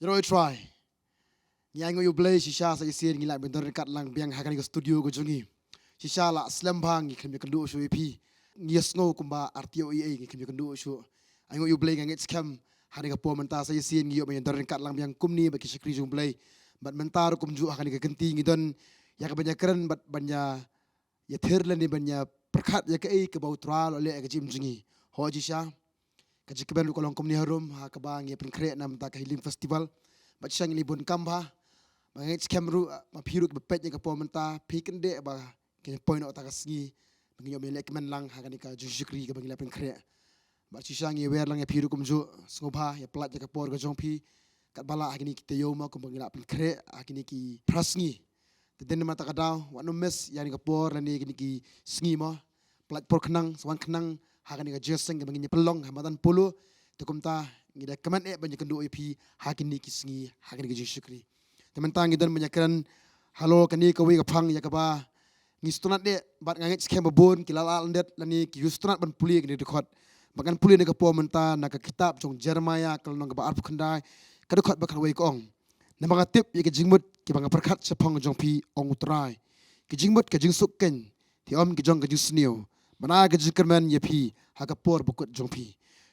Yero try. Nyango yu play shisha sa isir ngila bentor dekat lang biang hakan ke studio ko jungi. Shisha la slembang ngi khem kendu shu EP. Ngiasngo kumba RTOEA ngi khem kendu shu. Ango yu play ngit scam hari ka po menta sa isir ngi yo bentor dekat lang biang kumni baki shikri jung play. Bat mentar kum ju hakan ke genti ngi don ya ka banya keren bat banya ya thirlen ni banya perkat ya ke bau tral ole ke jim jungi. Ho shisha kajikiban lu kolong kumni harum ha ka bang ya pen kre nam ta ka healing festival. Bat shang libun kamba mangit skamru mapiru ke bepet yang ke pomenta piken de ba ke point otak asngi bangyo melek men lang ha kanika jujukri ke bangila pen kre ba chisangi wer lang ya piru kumju sngobha ya plat ke por ke jongpi kat bala akini kita yoma kum bangila pen kre akini ki prasngi teden mata kadau wanu mes yani ke por lani kini ki sngi mo plat por kenang swan kenang ha kanika jeseng ke banginya pelong hamatan pulu tukumta ngida keman banyak kendu ip hakini ki sngi hakini ki jujukri teman-teman gidan menyakaran halo kani kawi kapang ya kaba ngistunat de bat ngangit skem babon kilala landet lani ki yustunat ban puli ni dekot bakan puli ne kapo menta na ka kitab jong Jeremiah kal nang ba arpu khandai ka dekot bakal wei kong na mga tip ye ke jingmut ki banga perkat sepong jong pi ong utrai ki jingmut ke jingsuk ken ti om ki jong ke jusnio bana ke jikerman ye pi ha ka por bukut jong pi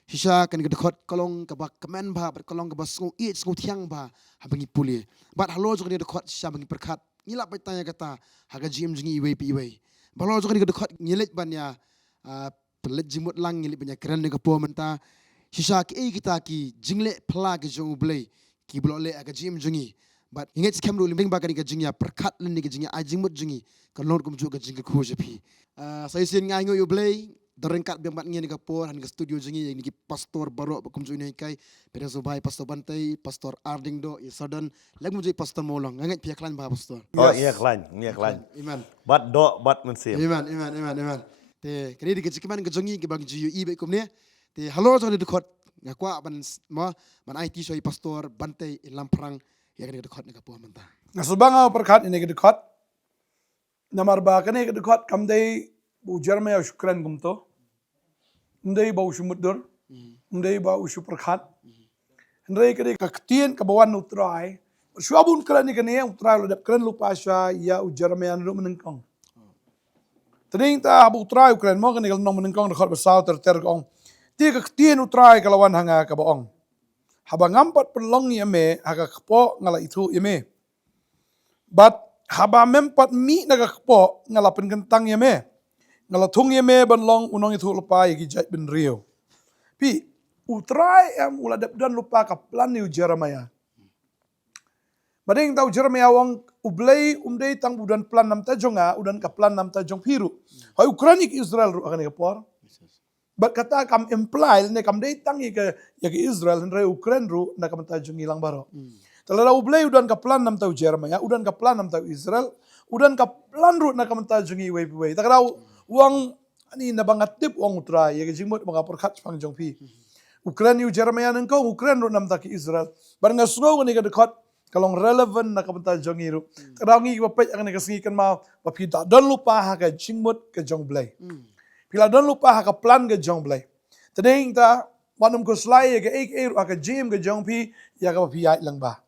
Hisha kan gedekot kolong kebak kemen ba kolong kebak sngau it sngau tiang ba habangi puli bat halo jok ni dekot sha bangi perkat ngilap betanya kata haga jim jingi iwe pi iwe balo jok ni dekot ngilit banya pelet jimut lang ngilit banya keren de kepo menta hisha ki kita ki jingle pla ke jong blai ki blole aga jim jingi bat inget skam ru limbing ba kan ke jingya perkat len ni ke jingya ajimut jingi kalon kum ju ke jingi ku jepi sai sin ngai ngo yu blai Derengkat biang bat ngien ke por han ke studio jengi yang ni pastor baru bakum ju ni kai pera subai pastor bantai pastor arding do ya sadan lag mu pastor molong ngangat pihak lain ba pastor Iya klan. Iman Bat do bat mensim. Iman te kini di kejikiman ke jengi ke bagi ju i kum ni te halo jong ni dekot ngakwa ban ma ban IT soi pastor bantai ilam perang ya kini dekot ni ke por mentah Nasubanga perkat ini ke dekat. Namar ba kene ke dekat kamdai bu Jeremiah syukran gumto. Ndai bau sumudur. Ndai bau syuperkat. Ndai kene kaktian kabawan utrai. Syabun kene kene utrai ladap kene lupa sya ya u Jeremiah ndu menengkong. Tading ta abu utrai kene mo kene kalong menengkong dekat besau ter kong. Ti kaktian utrai kalawan hanga kabaong. Haba ngampat pelong yeme haga kepo ngala itu yeme. But haba mempat mi naga kepo ngala penkentang yeme. Ngala tung yeme ban long unong itu lupa yagi jait ben rio. Pi utrai am uladap dan lupa kaplan ni Jeremiah. Bading tahu Jeremiah wong ublay umdei tang budan plan nam tajonga udan kaplan nam tajong piru. Hai Ukrainik Israel ru akan kepor. But kata kam imply ne kam dei tang ke Israel ndre Ukraine ru na kam tajong ilang baro. Talala ublay udan kaplan nam tahu Jeremiah udan kaplan nam tahu Israel udan kaplan ru na kam tajong iwe piwe. Takrau uang ani nabangat tip uang utrai ya jingmut mga perkat pang jong pi. Ukraine yu Jeremiah nengko Ukraine ru nam taki Israel. Barang ngasno ni ka dekat kalong relevant na kapunta jong iru. Takrau ngi bapet ang nagasngikan mau bapita don lupa ha ka jingmut ka jong blay. Pila don lupa ha ka plan ka jong blay. Tading ta wanum ko slay ya ka ek ka jim ka jong pi ya ka bapiyai lang ba.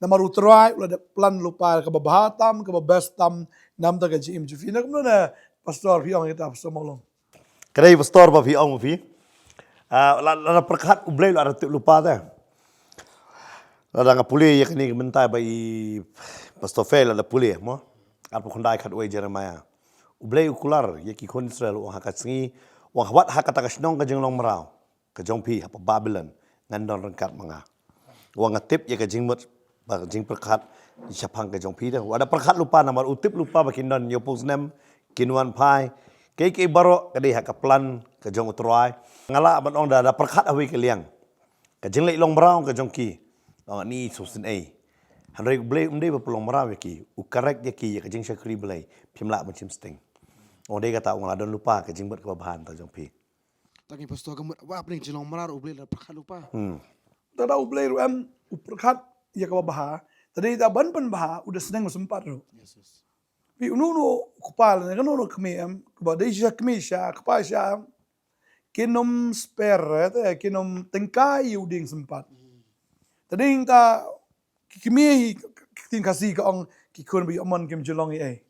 Na marutrai ulah plan lupa ka babahatam ka babestam nam ta ka jim jufi na kumno na pastor piang kita pastor molong. Kadai pastor ba fi ong fi. La perkat ublay la lupa ta. La ngapuli ya kini mentai ba i pastor fel la puli mo. Arpo khandai khat we Jeremiah. Ublay ukular ya ki kon Israel wang hakatsingi wang hawat hakata kasnong ka jenglong marau. Ka jong pi apa Babylon ngandon rengkat manga. Wang ngatip ya ka jingmut ba jing perkat siapang ka jong pi dah. Ada perkat lupa namar utip lupa ba kindon yopus nem kinuan pai ke baro kadai hak plan ke jong utrai ngala ban ong da perkat awi ke liang ke jeng lei long brown ke jong ki ni susin ai hanrei blei umdei ba pelong maraw ki u correct ye ki ke jeng shakri blei pimla macam sting ong dei kata ong ladon lupa ke jeng ber ke bahan ta jong pi taki pastor kamut wa apning jilong marar ublay la perkat lupa Tada ublay ru am uperkat ya ka baha. Tadi ta ban baha udah seneng sempat ru. Yesus Pi ununo kupal ne kanu kami am ba dei sya kami sya kapa sya kinom spare te kinom tengkai uding sempat. Tading ta kimi tin kasih ka ong ki kun bi amon kim jelong ai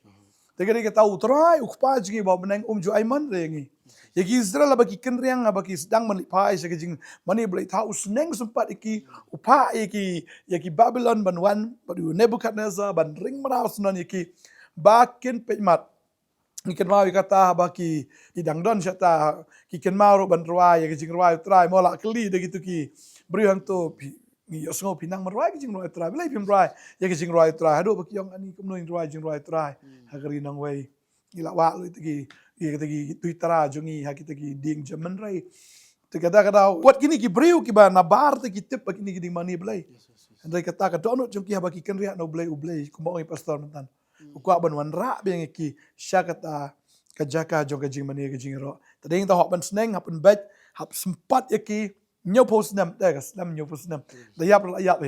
te gari ka tahu trai ukpa jingi ba benang jo aiman rengi ya ki Israel ba ki kenriang ba ki sedang melipai sa jing mani blai tahu seneng sempat iki upa iki ya ki Babylon banwan padu Nebukadnezar ban ring marau sunan iki bakin pemat ikan mau kata baki idang don syata ikan mau ban ruai ya jing ruai trai mola keli de gitu ki berian tu ni osngo pinang ruai jing ruai trai belai pim ruai ya jing ruai trai hadu baki yang ani kemnoin ruai jing ruai trai hagari nang wei gila wa lu tegi ya tegi Twitter jongi ha kita ki ding jaman rai te kada wat kini ki breu ki ba na bar te ki tip baki ni ding mani belai andai kata ka dono jongki ha baki kan ria no blai kumau pastor mentan ukwa ban wan ra beng ki syakata kajaka jong kajing mani kajing ro tading ta hok ban sneng hap ban bet hap sempat yaki nyo pos nam da kaslam nyo pos nam da yap la yap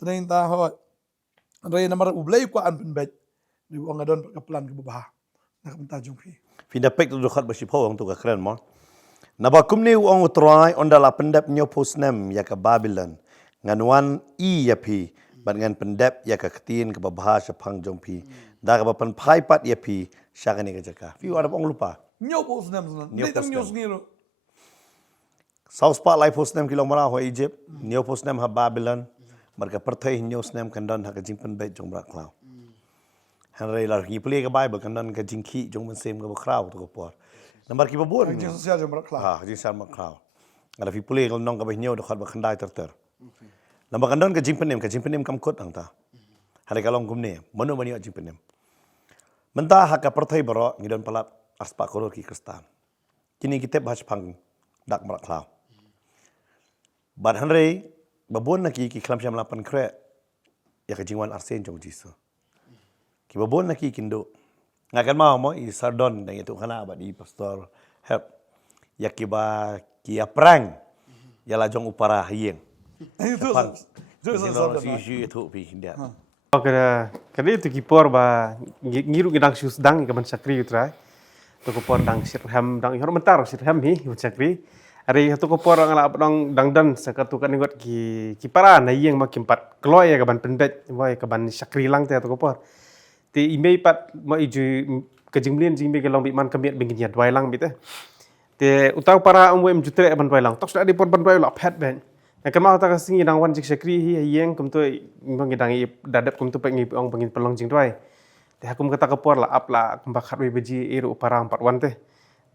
tading ta hot re namar ublay kwa an ban bet di wang adon ka plan ke babah nak menta jong pi Fina pek tu dokhat basi po ang tu ka kren mo. Nabakum ni uang utrai ondala pendap nyo posnem ya ka Babylon nganuan I ya pi ban ngan pendap ya ka ketin ke babah pang jong pi. Da ka pan pai pat ya pi syakani ka jaka. Fi ada ong lupa. nyo pos nam sunan Nyo dai tam pos nyo nam. sniro South Park life posnem kilomara ho Egypt. Nyo posnem ha Babylon. Marka perthai nyo snem kandan ha ka jing pen bet jong brak klau. Henry lar ki play ka Bible kandan ka jing ki jong men sem ka kraw to ko por. Nambar ki babon. jing sosial jom rak kla Jing sar mak kraw. Ada fi play kal nong ka bah nyo dokhat ba khandai ter. Nambar kandan ka jing penem kam kot ang ta. Hari kalong gumne manu mani jing penem. Mentah hak ka perthai baro ngidon palat aspa koror ki Kristan. Kini kita bahas pang dak marak klau. Bad Henry babon na ki klam syam lapan kre ya ka jingwan arsen jong jisu. Ki babon na ki kindo. Ngakan mau mo I sardon dang itu kana ba di pastor help. Ya ki ba ki aprang. Ya la jong upara hieng. itu Si itu pi dia. Kada itu kipor ba ngiru gidang sus dang ka ban sakri utra to ko por dang sirham dang hor mentar sirham hi sakri ari to ko por ngala dang dan sakatu kan ngot ki para na yeng ma kimpat kloy ka ban pendet wai ka ban sakri lang te to ko por te imei pat ma iju ka jingblien jingbe ka long bi man kamiat bengin ya dwai lang bite te utang para umwe mjutre ban dwai lang tok sta di por ban dwai la phet ben kan mau tak singi dang wan jik sakri hi yang kum tu mengidang I dadap kum tu pengi ong pengin pelong jing tuai te hakum kata kapor la ap la kum bakhat we beji iru parang pat wan te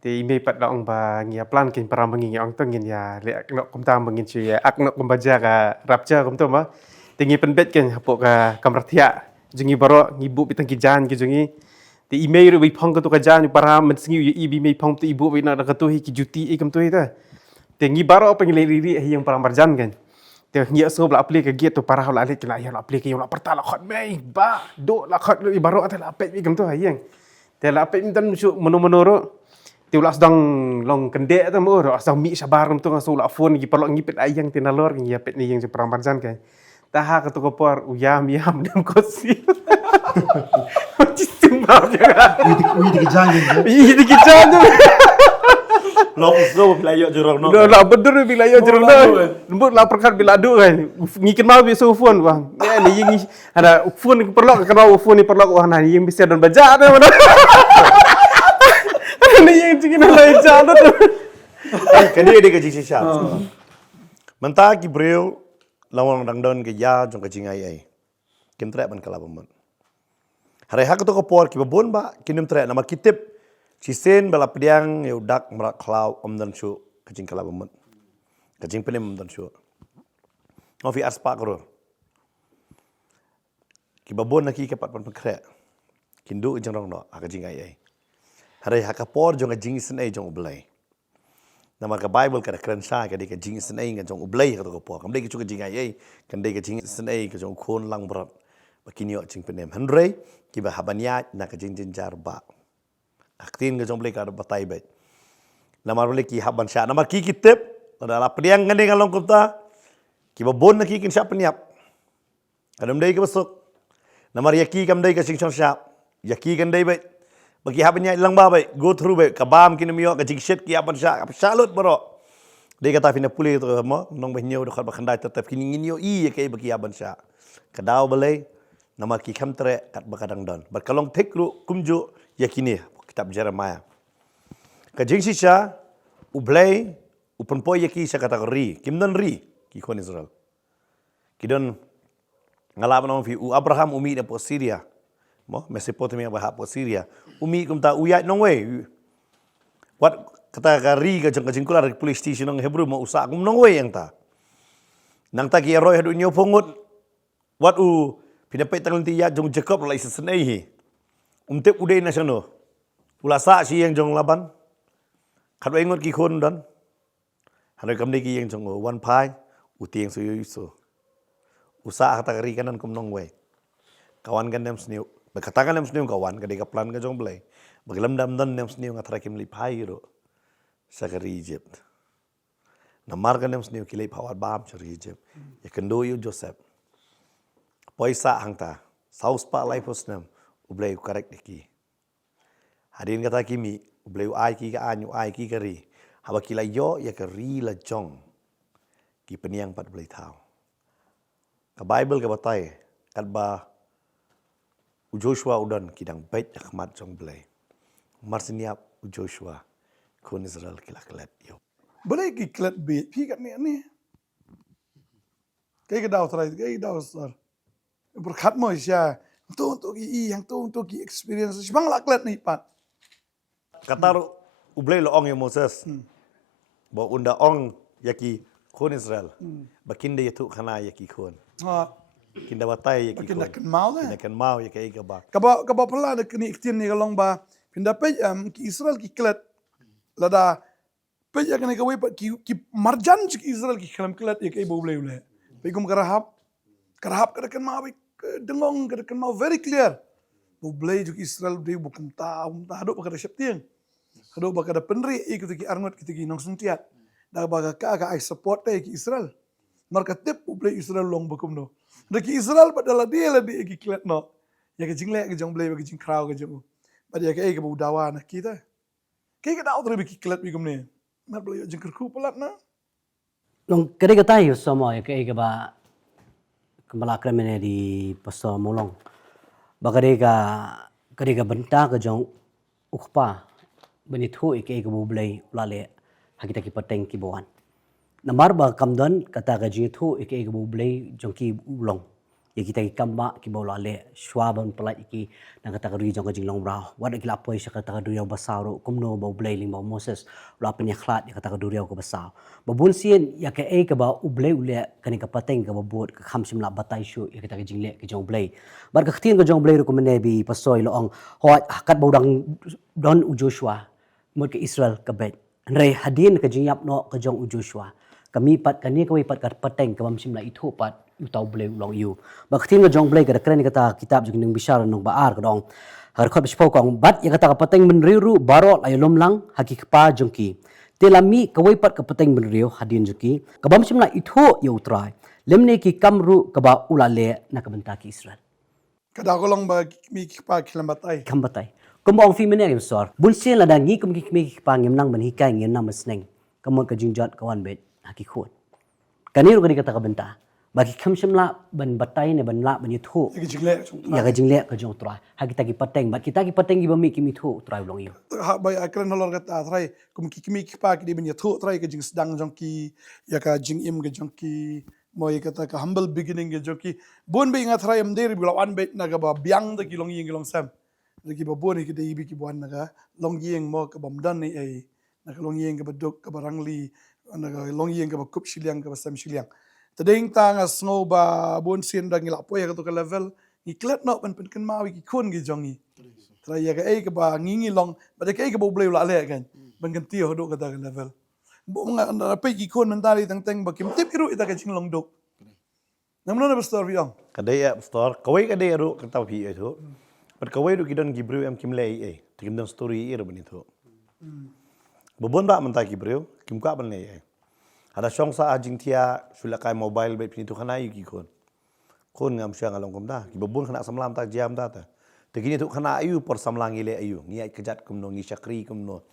ime pat la ong ba ngia plan kin parang mengi ong tu ngin ya le nok kum tam mengin chu ya ak nok kum baja ka rapcha kum tu ma tingi penbet ken hapok ka kamrathia jungi baro ngibu bitang kijan ki jungi te ime iru bi phong ka tu ka jan para men singi I bi me phong tu ibu bi na ka tu hi ki juti I kum tu hi ta tengi baro pengen liri yang parang marjan kan te ngia so bla aplik ke gitu para hal alik la ya aplik yang la pertala khot mei ba do la khot li baro atala apik mi tu hayang te la apik mintan su menoro te ulas dang long kende ta mo asang mi sabar tu ngaso la phone gi perlo ngipet ayang tinalor ngia pet ni yang parang marjan kan taha ka to ko por uyam dem kosi Cisum mau jangan. Ui di kejang Ih dikicam tu. Lok so bila yo jorong no. Lah betul bila yo jerung dah. Lembut lah perkat bila adu kan. Ngikin mau biasa phone bang. Ya ni yang ada phone perlok kenal phone ni perlok wah nah yang bisa dan baca tu mana. Ni yang cikin lain jalan tu. Kan dia ke jing sisa. Mentah ki breu lawang dangdon ke ya jong ke jing ai. Kim trek ban kala pemon. Hari hak tu ko por ki babon ba kinum trek nama kitip Cisen bala pediang ya udak merak klau dan syu kecing kala pemon. Kecing penim dan syu. Ngofi aspa kro. Ki babon nak ki ke pat pan pekre. Kindu jeng rong no akajing ai. Hari hak por jong jing sen ai jong ublai. Nama ka Bible ka kren sa ka ka jing sen ai jong ublai ka to ko por. Kam dei ki chu ka jing ai kan dei ka jing sen ai ka jong khon lang brat. Bakinyo jing penem handrei ki ba habanya na ka jing jar ba. Aktin ke jomble ka batai bet. Namar boleh ki haban sya. Namar ki kitip adalah pediang ngene ngalong kupta. Ki babon na ki kin sya peniap. Kadam dei ke besok. Namar yaki kam dei ke sing sya. Yaki kan dei bet. Bagi habanya ilang ba bet. Go through bet. Kabam kin miyo ka jingshit ki haban sya. Salut bro. Dei kata fina puli to mo nong behnyo dekat bakandai tetap kini nginyo I ke bagi haban sya. Kadau balai nama ki kham tere kat bakadang don. But kalong tek ru kumju yakini kitab Jeremiah. Ka jing sisha ublay upenpoy yaki sa kategori kimdan ri ki kon Israel. Kidon ngalaman nang fi u Abraham umi na po Syria. Mo Mesopotamia ba po Syria. Umi kum ta uyat nong way. Wat kata kari ka jeng kular police station ng Hebrew mo usa kum nong way yang ta. Nang ta ki roy hadu nyo pongot wat u pinapay tangal tiya jong Jacob la isa sanay hi. Umtep uday na siya no. Ulasa si yang jong laban. Kadwa ingot ki kon dan. Hanoy kam ki yang jong one pai utieng suyo iso. Usa kata kari kanan kum nong way. Kawan kan dem sniu. Berkatakan dem sniu kawan kadai kaplan ka jong belai. Baglam dam dan dem sniu ngatarakim lipai ro. Sa kari Egypt. Namar kan dem sniu kilay pawat bam sa Egypt. Ya kendo yu Joseph. Poisa hangta. Saus pa lai posnam. Ublay korek deki. Hadin kata kimi. Ublay ai ki ka anyu ai ki kari. Haba kilay yo ya kari la jong. Ki peniang pat ublay tau. Ka Bible ka batay. Kat ba Joshua udan kidang bait akmat jong belai. Marsiniap Joshua kun Israel kilaklet yo. Boleh kiklat bait pi kat ni. Kay daw try, kay daw sar. Berkat mo siya. Untuk yang untuk experience bang laklet ni pat. Katar ublay lo ong yo Moses. Ba unda ong yaki kun Israel. Bakinde yatu khana yaki kun. Ha, Kinda batay yaki kun. kinda kan mau dah. Kinda kan mau yaki ka ba. Kaba pala de kini iktin ni kalong ba. Pinda pe ki Israel ki klat. Lada pe ya kene kawai pat ki marjan ki Israel ki kalam klat ya kay boleh boleh. Pe kum karahap kada kan mau dengong kada kan mau very clear. Boleh ki Israel de bukum ta hado kada syaptiang. Hado ba kada penri ikut ki arngot ki nong suntiat. Da ba ka I support ki Israel. Marka tip boleh Israel long bukum no. Daki Israel padahal dia lah dia ki klat no. Ya ke jingle ke jong boleh ke jing crowd ke jong. Pada ya ke budawa nak kita. Ke daw terbi ki klat bi kumne. Mar boleh jing kerku pelat na. Nung kaya tayo sama ya kaya ba kembala kremene di pastor molong. Kaya benta ke jong ukpa benithu ikay bublay ulale hakita ki pateng ki buwan. Namar ba kamdan kata ka jithu ikay bublay jong ki ulong. Ya kita ki kamba ki bolale shwaban pelat iki nang kata ka ri jong ka jinglong brau. Wada ki lapoy siya kata ka duriyaw basaw kumno bublay ling ba Moses ulapin ya khlat ya kata ka duriyaw ka basaw. Babun sien ya ka ka ba ublay ule kani ka pateng ka babut ka khamsim la batay shu ya kita ka jingle ki jong blay. Bar ka khtin ka jong blay ro kumne bi pasoy loong hoat hakat baudang don u Joshua mut ka Israel ka bet. Andre hadin ka jingyap no ka jong u Joshua. Kami pat kani ka pat ka pateng ka mamsim la itu pat utau blay ulong yu. Baktin ka jong blay ka kren kata kitab jing ning bisyar nung baar ka dong. Har khot bispo kong bat ya kata ka pateng menriru barol ayolom lang hakikpa jongki. Telami ka pat ka pateng menriu hadin jongki. Ka mamsim la itu yu utrai. Lemne ki kamru ka ba ulale na ka benta ki Israel. Kada ko lang ba mi kipa kilambatay. Kambatay. Kumbong fi mene yung sor. Bunsin la dangi kum ki pangim nang manhikay ngin na masneng. Kamot ka jingjat kawan bet hakikot. Kaniro kani kata ka benta. Bagi kamsim la ban batay ne ban la ban itu. Ya ke jingle. Ya ka jingle ka jong utrai. Hakita ki pateng. Bat kita ki pateng iba mi ki mithu utrai ulong yu. Ha bay akran holor kata try kum ki mi kipa ki ben ya thu try ke jing sedang jongki ya ka jing im ke jongki. Mo kata ka humble beginning ke jongki. Bon be ingat try am der bi lawan bet na ka ba biang de ki long ying long sam. Lagi babon ni kita ibi ki buan naga long yeng mo ka bamdan ni ai naga long yeng ka baduk ka barangli naga long yeng ka bakup siliang ka basam siliang tading tanga snow ba bon sin dang ila po ya ka to ka level ni klet no pen kan mawi ki kon gi jongi tra ya ka ai ka ba ngingi long ba de ka ai ka bo blay la le kan ban kan tio do ka ta level bo nga na pe ki kon mentali tang tang ba kim tip iru ita ka ching long do namno na pastor biang Kadaya pastor kawai kadaya ru kata pi itu. But kawai ru kidon gibreu am kimlei tikim dan story ir benito. Bobon ba mentai gibreu kim ka ban lei. Ada syong sa ajing tia sulakai mobile bet pintu khana yu ki kon. Kon ngam syang along kom da. Ki bobon khana samlam ta jam ta ta. Tegini tu khana ayu por samlang ile ayu. Ngi ai kejat kum no ngi syakri kum no.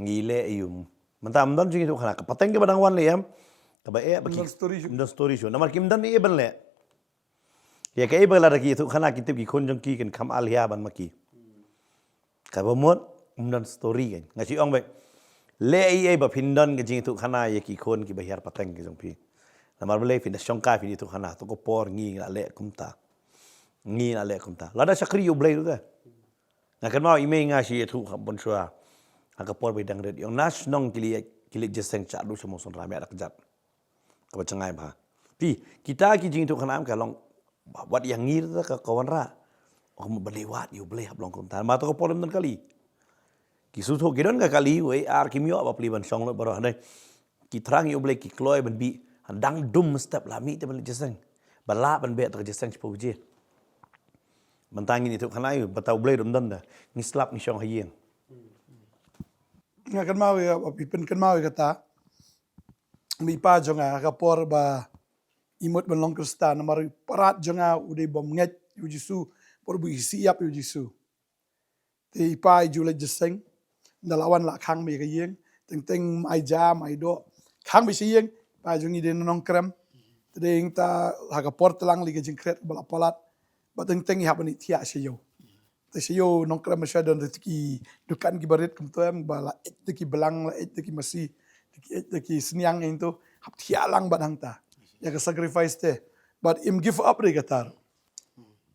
Ngi ile ayu. Mentam dan jingi tu khana ka pateng ke badang wan le yam. Ka ba e ba ki dan story show. Namar kim dan e ban le. ya kayak iba lagi itu karena kita kon jong ki kan kam alia ban maki ka bomot umdan story kan ngaji ong baik le ai ba pindon ke jing itu karena ya ki kon ki bayar pateng ke jong pi namar bele fin shongka fin itu karena to ko por ngi la le kumta ngi la le kumta lada sakri yu blai tu ngakan mau ime ngasi itu bon shua aga por bidang red yang nas nong kili jeseng cha du semua son rame ada kejat ka cengai ba pi kita ki jing itu karena am ka long buat yang ngir ka kawan ra om berlewat yu blai hab long kumta ma to ko por dan kali kisu tho gedon ka kali we ar kimyo ba pli ban song lo baro dai ki trang yu blai ki kloy ban bi dang dum step lami te ban jeseng bala ban be ter jeseng chpo je mentangin itu kana yu batau blai dum dan da ngislap ni syong hayeng ngakan mau ya pipin kan mau kata mi pa jonga ka por ba imut ban long kristan namar parat jonga udah bom nget yu jisu por bu siap yu jisu te pa jule jeseng dalawan la khang mi ka yeng teng mai ja mai do khang bi siyeng pa jongi den nong krem teng ta ha ka por telang li ka jing kret bala palat ba teng ya bani tia siyo te siyo nong krem sha don ki dukan ki barit kum to am bala et ki belang la et ki masi et ki sniang into hap tia lang badang ta ya ka sacrifice te but im give up re katar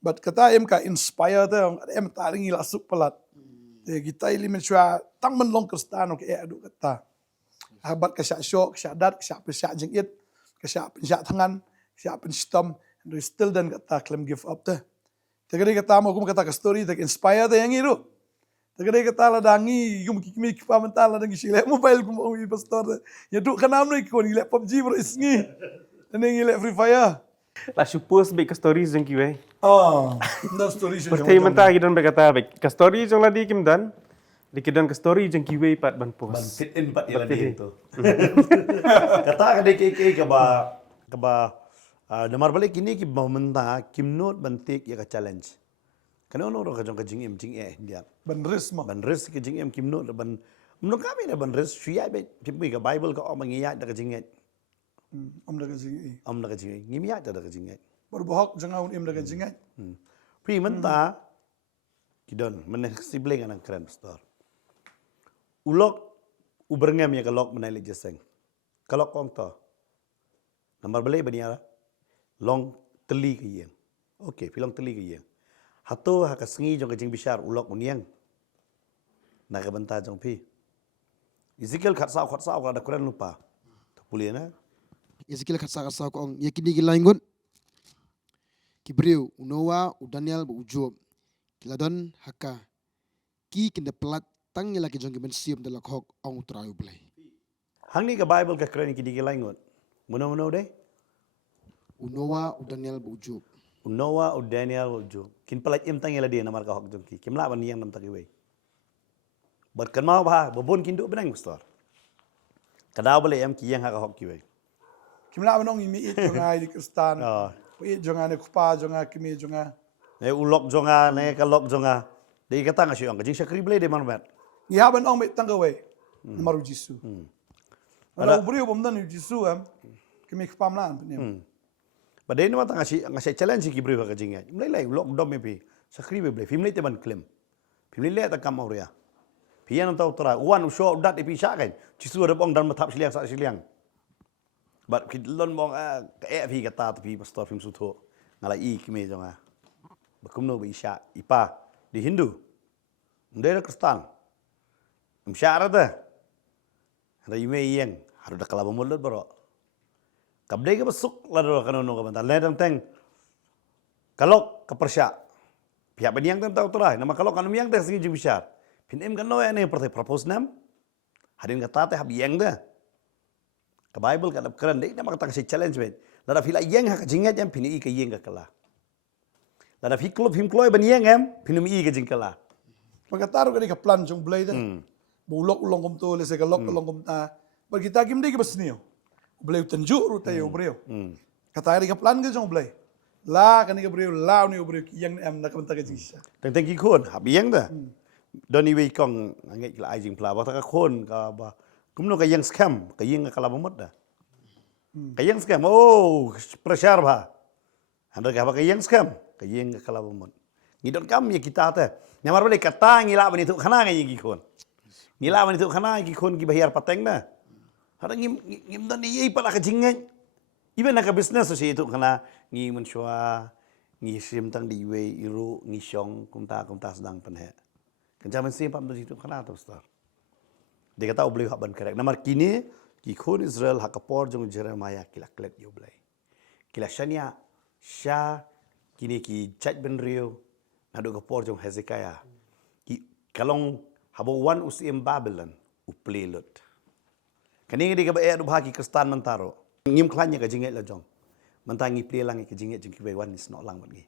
but kata em ka inspire te em taringi la sup palat te kita ili menchua tang men long kristano ke adu kata habat ka sya syok sya dat sya pesya jengit ka sya pensya tangan sya penstom and still dan kata claim give up te tegade kata mo kum kata ka story te inspire te yang iru tegade kata la dangi gum kikmi ki pamental la dangi sile mobile kum o pastor ya du kanam no ikon ile PUBG bro isngi neng ile Free Fire La suppose be ka stories jong ki we. oh no story sya Pertei mentah gidan be kata be ka story jong la di kim dan. Di kidan ka story jong ki we pat ban ban post. fit in pat ila di itu kata ka ke ka ba namar balik kini ki ba menta kimnot bantik ya ka challenge kana ono ka jong ka jing dia ban risma ban res ke jing kimnot ban mno kami na ban res suya be pipi ka bible ka om ngiya da ka jing am daga jingai om da ka jing ngimiya da ka jing berbohok jangan im daga jingai pri menta kidon men sibling anang keren pastor ulok uberngam ya kalok menai jeseng kalok kong to nambar balik bania long teli ke yang okey pilong teli ke yang hato ha kasengi jong kajing bisar ulok uniang na ka benta jong pi Ezekiel khatsau kada Quran lupa to pulia na Ezekiel khatsa ko ong yakini gilaingon kibriu unowa u Daniel bu ujob kiladon haka ki kinda pelat tang yala ki jong ben siam dalak hok ong trayu blai hang ni ka Bible ka Quran ki digilaingon muno deh unowa u Daniel bu ujob Noah u Daniel ujo kin pelat im tang yala dia namar ka hok jong ki kimla ban yang nam takiwe berkan mau bah bobon kin do benang pastor kada boleh em ki yang ha ka hok kiwe kimla banong imi it jonga di kristan oh it jonga ne kupa jonga kimi jonga ulok jonga ne kalok jonga dei kata ngasi ong kajing sakri blai de manbat ngi haban ong me tanga we namaru jisu ala ubri bom dan jisu am kimi kupa mlan ne badai nama tang ngasi challenge ki bri ka kajing mulai ulok dom me pi sakri be blai fimle te ban claim fimle le ta kam auria pian tau tra wan usho dat epi sya kan jisu ada bong dan mathap siliang but kidlon bong fi kata tapi pastor film sutho ngala i kimi jonga bakumno be isya ipa di Hindu ndera Kristen msyara da ada ime yang haru da kala mulut bro kabdai ka basuk lado kanono ka bantal ledang teng kalok ka persya pihak baniang teng tau trai nama kalok kanum yang teng sigi jibisar pinem kan no ene pertai propose nam hadin kata teh habiang da ka Bible ka keren dei nama kata si challenge bet lada fila yang ha ka jingat yang pini i ka yang ka kala lada fi klub him kloy ban yang em pinum i ka jingkala pagkataro ka ni ka plan jong blay da bulok ulong kum to le se kalok ulong kum ta pag kita kim dei ka basniyo blay tanju ru tayo breo kata ka plan ka jong blay la kan ka breo la ni breo yang em na ka banta ka jisa teng teng ki khon habiang da doni wei kong ngai la ai jing pla ba ta ka khon ka ba kumno ka yang scam ka yang ka kala bomot da ka yang scam oh pressure ba Handra ka ba yang scam, ka yang ka kala mon. Ngidon kam ya kita ta. Nyamar balik kata ngila bani tu khana ngai gi kon. Ngila bani tu khana gi kon gi bahir pateng na. Hada ngim dan ni pala ka jingai. Iba nak business so itu khana ngi mun shwa ngi sim tang di we iru ngi shong kumta sedang penhe. Kencaman sim pam tu khana tu star. Dia kata boleh hak ban kerek. Namar kini ki khon Israel hak kapor jong Jeremiah kila klet yo blai. Kila shania sha kini ki chat ben rio nadu kapor jong Hezekiah. Ki kalong habo wan usim Babylon uplelot. Kani di ka ba adu bhaki kristan mentaro. Ngim klanya ka jinget la jong. Mentangi plelang ka jinget jong ki bai wan is not lang ban gi.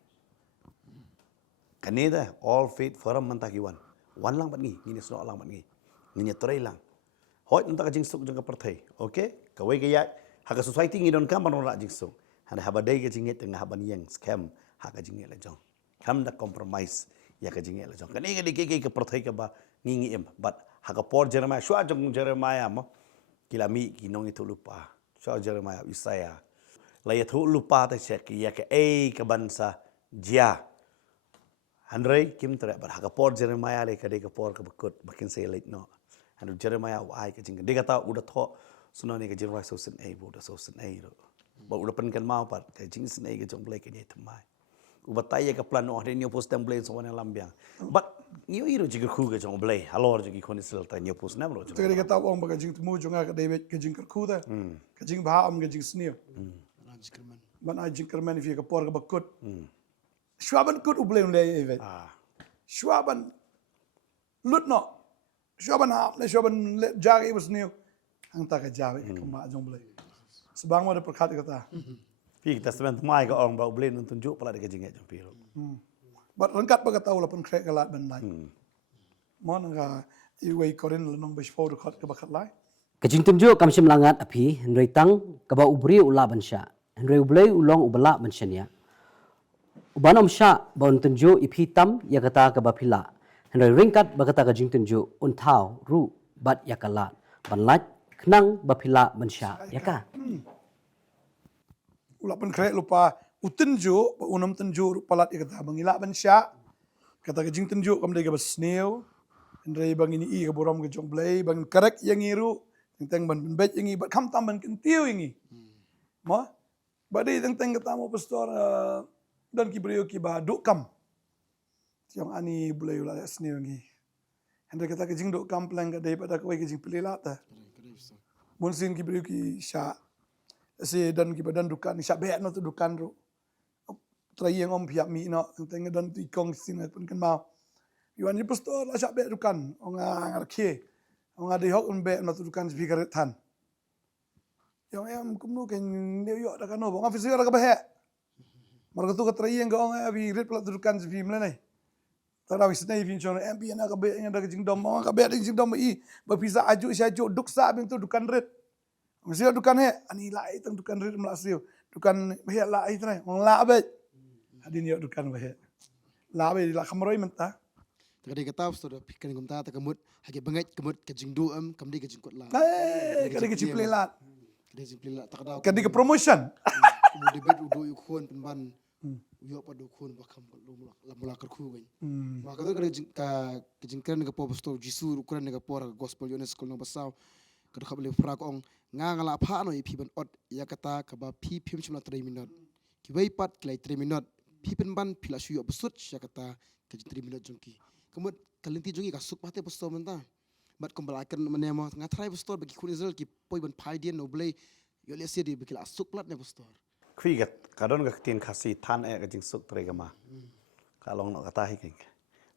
Kani da all faith forum mentaki wan. Wan lang ban gi, ni is not lang ban gi. Ni torai lang. Hoi nta ka jingsuk jong ka perthai. Okay? Ka wei ka ya haka society ngi don kam ban ra jingsuk. Hana haba dai ka jinget tengah haban yang scam haka jinget la jong. Kam da compromise ya ka jinget la jong. Kani ka di ke ka perthai ka ba ngi em but haka por Jeremiah shwa jong Jeremiah mo. Kilami kinong itu lupa. Shwa Jeremiah Isaiah. Laya tu lupa ta cek ya ka ka bansa jia. Handrai kim tere bar haka por Jeremiah le ka de ka por ka bekut bakin say late no. Handu Jeremiah ai ka jing. Dia kata udah tho suno ni ka Jeremiah so sen ai bo da so sen ai ro. Ba udah pen kan mau pat ka jing sen ai ka jong blai ka ni tmai. Uba taya ka plan oh ni post tem blai so wan lambiang. But ni iro jig khu ka jong blai halor jig khon sel ta ni post nam ro. Dia kata orang baga jing temu jonga ka David ka jing kerku da. Ka jing ba am ka jing snio. Man ai jing kerman fi ka por ka bakut. Shwaban kut ublay unday evet. Shwaban lut no. Shwaban ha le shwaban jagi ibus niu. Hang ta ka jawi ka ma jong blay. Sebang mo de perkat kata. Pi kita sebentar mai ka ong ba blai nun tunjuk pala de ka jinget jong piro. Bat rangkat baga tau la pen krek ka lat ban lai. Mon nga iway korin la nong bish fo kat ka bakat lai. Kajing tunjuk kam sim langat api hendrai tang kaba ubri ula bansha. Hendrai ublai ulong ubala banshania. Ubanom sya baun tunjuk ipi tam ya kata kaba pila. Hendrai ringkat bagata kajing tunjuk untau ru bat yakalat. Banlat kenang bapila bansha yaka. Ula pen krek lupa utenju unam tenju palat kata bangila ban sya. Kata kajing tenju kam de ka basneu. Hendrai bang ini i ka boram ka jong blai bang karek yang iru. Teng ban bet yang i bat kam tam ban kentiu yang i. Mo badai teng kata mo pastor dan kibrio kiba duk kam. Tiang ani bulai ula sni wangi. Hendra kata kejing duk kam pelang kadai pada kawai kejing pelila ta. Monsin kibrio ki sya. Si dan kiba dan dukan sya beat no tu dukan ru. Trai yang om piak mi no teng dan tu ikong sin pun kan mau. Yuan ni pastor la sya beat dukan. Onga ngarke. Onga de hok un beat no tu dukan speaker tan. Yang em kumnu kan New York dah kan no. Onga fisik dah kabeh. Marga tu katrai yang gaong abi red plat dudukan sepi melane. Tara wis nei fin chon MP na ka be yang dak jing dom ka be jing dom i ba pisa aju sia aju duk sa bin tu dukan red. Mesti dukan he ani lai tang dukan red melasio. Dukan he lai trai ong la be. Adin yo dukan be. La be la khamroi menta. Tadi kata pastor pikir ngum ta kemut hage banget kemut kajing duam kam di kajing kot la. Kadi ke ciplelat. Kadi simply la tak ada. Kadi ke promotion. Kemudian bet udo yukun penban yo pa do kun bakam la mula kerku wen. Maka tu kajing keren ke pastor Jisu ukuran ke por gospel yones kol no basau. Kada khabale frak ong ngala pha no ipi ban ot ya kata ka ba pi phim chimla 3 minute. Ki bai pat klai 3 minute. Pi pen ban pila suyo besut ya kata kajing 3 minute jongki. Kemudian kalinti jongi ka suk pate pastor menta. Bat kumbalakan menemo ngatrai pastor bagi kun Israel ki poi ban paidien no blai yo le sedi bagi la suk plat ne pastor. Kwigat kadon ka tin khasi tan ka jing suk tre ka ma. Kalong no kata hiking.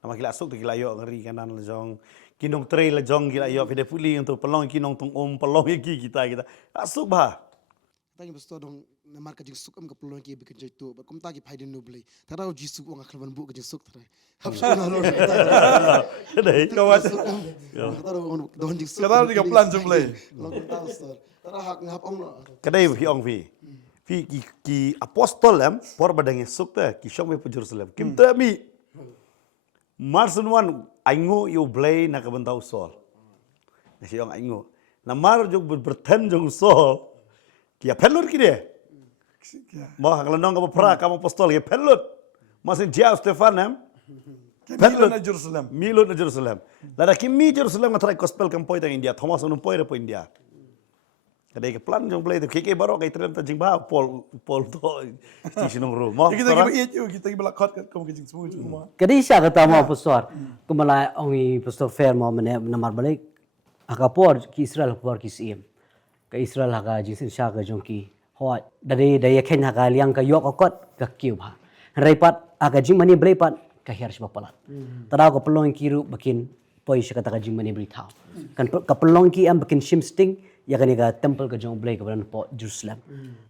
Nama kila suk kila yo ngeri kanan la jong kinong tre la jong kila yo pide puli untuk pelong kinong tung pelong kita. Asuk ba. Tagi pastor dong namar ka jing suk am ka pelong ki bikin jaitu ba kum tagi paidien no blai. Tara o jisu ong akalban bu ka jing suk tara. Hapsu na lo. Dai. Kawat. Tara don jing suk. Kata dia plan jumlai. Lo kum ta pastor. Tara hak ngap ong lo. Kadai fi ong fi. Fi ki apostol am por badang suk ta ki shong pe Jerusalem. Kim ta mi. Marsun wan aingo yo blai na ka bantau sol. Na siong aingo. Na mar jog berten jong sol. Ki apelor ki de. Mo kalau nong ka pra ka mo apostol ke pelut. Masin dia Stefan em. Milo na Jerusalem. Milot na Jerusalem. Lada kimi Jerusalem nga try gospel kan poi tang India. Thomas unum poi po India. Kadai ke plan jong play tu keke baro kay tren ta jing ba Paul to station ng room. Mo. Kita balak kot kamu kejing semua cuma. Kadi siya kata mo pastor. Kumala ang pastor fair mo namar balik. Akapor ki Israel por ki siem. Ka Israel haka jinsin siya ka jongki. Hot dari ken haka liang ka yok kot ka kiu ba. Repat aga jing mani blepat ka hiar siya palat. Tadaw ko pelong kiru bakin poi siya kata ka jing mani britau. Kan ka pelong ki am bakin shimsting ya kan ka temple ka jong blay ka ban po Jerusalem.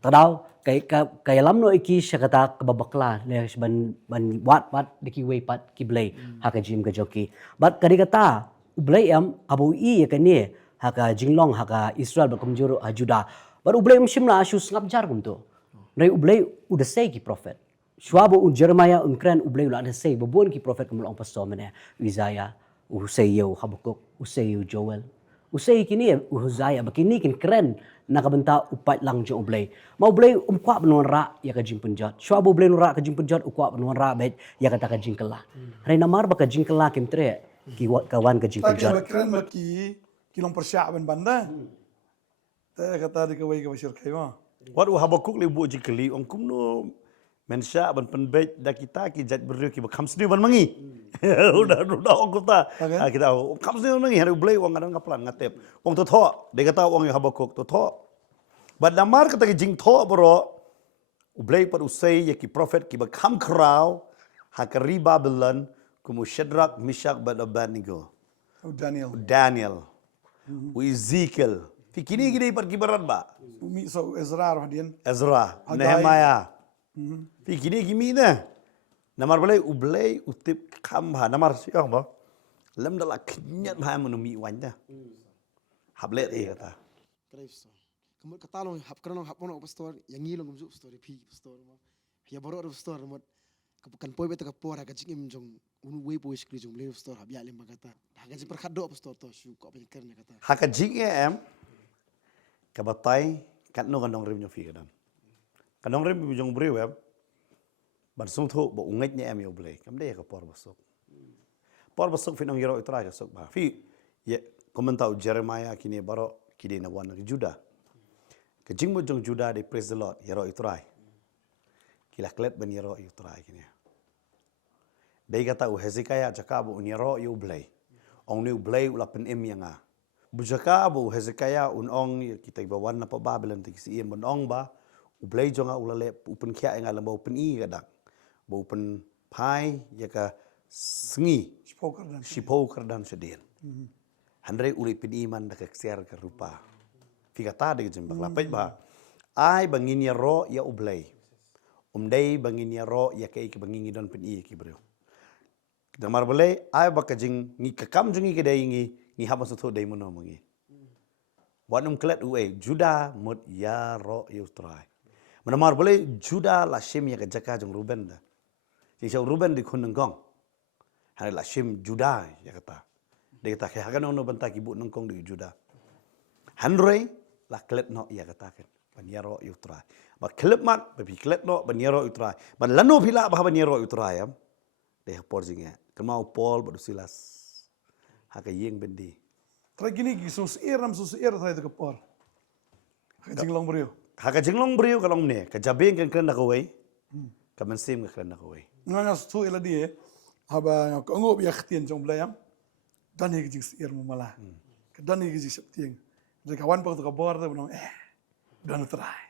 Tadaw kay alam no iki siya kata kababakla le ban wat diki way pat ki blay haka jim ka joki. But kadi kata ublay am abu i ya kan ni haka jinglong haka Israel bakum juru Juda. But ublay am shimla asu ngap jar kumto. Rai ublay udah say ki prophet. Schwabo un Jeremiah un kran ublay ula ada say babon ki prophet kumulong pastor mene Isaiah Hosea Habakuk Hosea Joel Usay kini Hosea bakini kin keren nakabenta upat lang jo ublay. Mau ublay umkwa benuan ra ya kajing penjat. Schwabo ublay ra kajing penjat ukwa benuan ra bet ya kata kajing kela. Rai namar ba kajing kela kim tre ki kawan kajing penjat. Keren maki kilong persiapan banda. Teh kata di kawai kawai kai ma. Wat Habakuk le bu jikeli ong kumno mensya ban penbet da kita ki jat bereu ki bakam sini ban mangi. Udah ong kota. Kita kam sini mangi hari ublay wong ngadang kaplan ngatep. Wong to tho de kata wong Habakuk to tho. Bad namar kata ki jing tho bro. Ublay pat usay ya ki prophet ki bakam kraw hakari Babylon kumu Shadrach Meshach Abednego. Daniel. Ezekiel. Fikini gini par kibaran ba. Umi so Ezra rohdian. Ezra, Nehemiah. Fikini gimi na. Namar balay ublay utip kamha namar siyang ba. Lam dala kinyat ba menumi wanya. Hablet kata. Kreis. Kamu katalong hap kanong hap mono pastor yang ngilong gumsu pastor pi pastor mo. Ya baro pastor mo. Kapukan poi beta kapor ha kajing im jong unu we po iskri jong le pastor hab ya lem kata. Ha kajing perkado pastor to shu ko ben kerne kata. Hakajing em kabatay katno kanong rim nyo fi kadan. Kanong rim jong brew em. Barsung thu bo unget nya em yo blay. Kamde ka por basok. Por basok fi nong yero itra ka sok ba. Fi ye komentau Jeremiah kini baro kini na wan ke Juda. Kajing mo jong Juda de praise the Lord yero itrai. Kila klet ben yero itrai kini. Dai kata u Hezekiah jakabu unyero yo blay. Ong ni blay ula pen em yanga. Bujaka bu Hezekiah ong kita ibawan na pa Babylon ti si em ong ba ublay jonga ulale upen kya nga lam upen i kadang. Ba upen pai ya ka sengi sipo kardan sedin. Handre uli pen iman da ka ksiar ka rupa. Fikata de jembak lapay ba ai bangin ya ro ya ublay. Umday bangin ya ro ya kay bangin don pen i ki bro. Damar balay ai bakajing ngi kakam jungi kedai ngi haba so dai mono mangi. Wanum klet uwe Juda mut ya ro yutrai. Manamar balay Juda la shim ya kajaka jong Ruben da. Sing Ruben di kunengkong. Hari la shim Juda ya kata. Dia kata kaya kan ono banta kibu nengkong di Juda. Handrei la klet no ya kata kan. Banyaro yutrai. Ba klet mat babi klet no banyaro yutrai. Ban lano pila bah banyaro yutrai am. Deh porjingnya. Kemau Paul badu Silas. Haka yeng bendi. Try gini sus air try itu kepor. Jinglong beriu. Haka jinglong beriu kalong ne. Kajabing kan kena kawai. Kaman sim kan kena kawai. Nganga su ila dia. Haba ngop ya khtian jong belayam. Dan higi jing air mumala. Dan higi jing septieng. Dari kawan pak tu kepor tu benong dan try.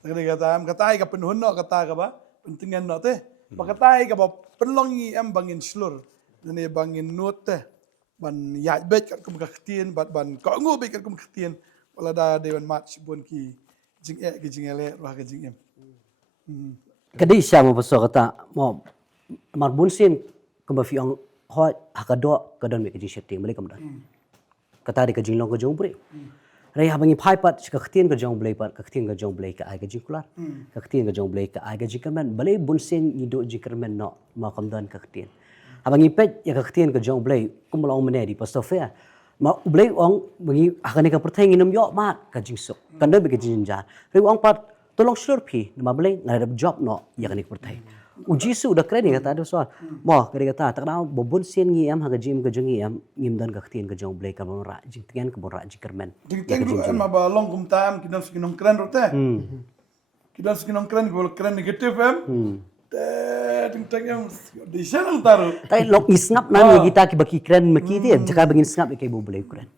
Tadi kata ai ka penhun no kata ka ba. Pentingan no teh. Pakatai ka ba penlongi am bangin slur. Nani bangin nut teh. Ban ya bet kat kum khtian ban ka ngop kat kum khtian. Wala da dewan mat sibun ki jing ele roh ka jing em. Kadi siya mo pastor kata mo marbun sin kumba fi ang hot hakado kadon me kajing setting balik kamdan. Kata di kajing long ka jong bre. Rai habangi phai pat ka khtian ka jong blay pat ka khtian ka jong blay ka ai ka jing kular. Ka khtian ka jong blay ka ai ka jing kamen balay bun sin nido jikermen no ma kamdan ka khtian. Habangi pet ya ka khtian ka jong blay kumlong mene di pastor fair. Ma blay ong bangi hakane ka perteng inum yo mat ka jing sok. Kanda be ka jing jan. Rai ong pat tolong sure pi nama boleh nggak ada job no ya kan pertai uji su udah keren kata ada soal mau kata tak tahu bobon sien ngi am haga jim ke jongi am ngim dan ka khtin ke jong blai ka bon ra jing tian ke bon ra jikermen Ting ting ru em ba long kum tam kidan skinong keren rote. Kidan skinong keren gol keren negatif em. Ting ting em di sana taruh. tai lok isngap nan ya kita ki baki keren maki dia jaka bangin snap ke bo blai keren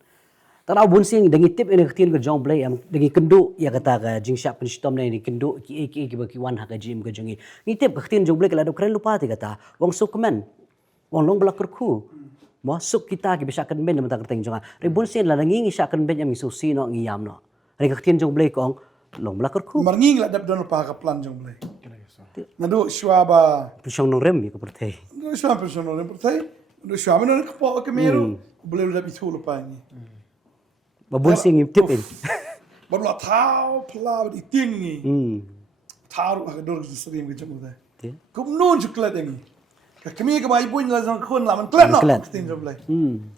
tak tahu bon sien dangi tip ini khtin ke jong blai am dangi kendu ya kata ka jing syak pen stom ni kendu ki baki wan haga jim ke jongi ni tip ka khtin jong blai kala do keren lupa ti kata wong sukmen wong long belak kerku masuk kita ki bisa kan ben mata kerteng jonga ribun sen la ngi syak kan ben yang susi no ngiyam no re ka khtin jong blai kong long belak kerku Marnging la dap don pa ka plan jong blai. Nado shwaba. pisong no rem ko pertai Nado shwaba personal em pertai. Nado shwaba no ka po ka meru. Boleh lu dap itu lupa ni. babun sing tip in Baru lah tahu pelaw di tinggi. Taruh agak dor sering ke jong blai. Ti. Kum nun coklat yang ni. Kami ke bayi pun lah kon lah man klat no. Klat. Tin jong blai.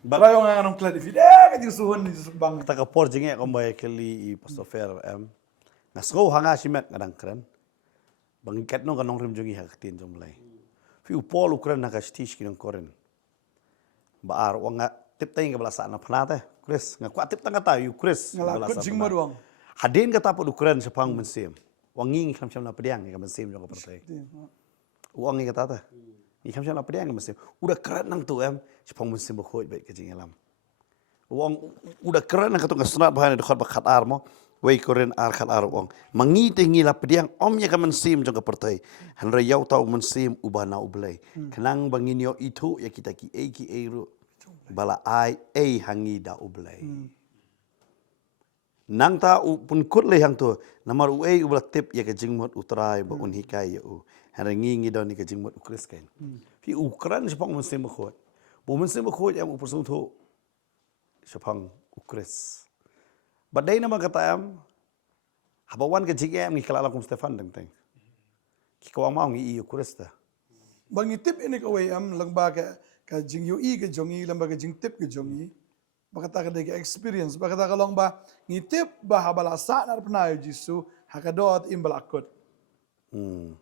Baru yang orang klat di dah ke suhun di bang. Ta ka por jinge kombai kali i Pastor Fer ngasko hanga simet ngadang keren bangkat no kanong rim jongi haktin jomlai fi upol ukran na ka stish kinong koren baar wanga tip tay nga balasa na panate Chris nga kwa tip tanga tayo Chris Ngalakot jing mo duang. hadin ka tapo ukran sa pang mensim wanging kam na pediang nga mensim jong ka pertai uang nga tata ni kam na pediang nga mensim udah keren nang tu sa pang mensim bakhoy bait ka jingalam uang udah keren nang katong sunat bahan dekat bakat armo Wei koren ar khat ar wong mangi tengi la pediang om ya ka mensim jong ka pertai han ra yau tau mensim ubana ublai kenang bangin yo itu ya kita ki ru bala ai hangi da ublai nang ta pun kut le hang tu namar ubla tip ya ka jingmot utrai ba un hikai ya han ngi don ni ka jingmot ukris kain fi ukran sepang mensim khot bo mensim khot em upusung thu sepang ukris Badai nama kata am, habawan ke jige am ngikala lakum Stefan deng. Kikawa mau ngi kuresta. Bang tip ini ka way am lang ba ka jing yu i ka jongi lang ba ka jing tip ka jongi. Baka ta ka de experience baka ta ka long ba ngi tip ba habala sa na pna yu jisu hakadot imbalakot.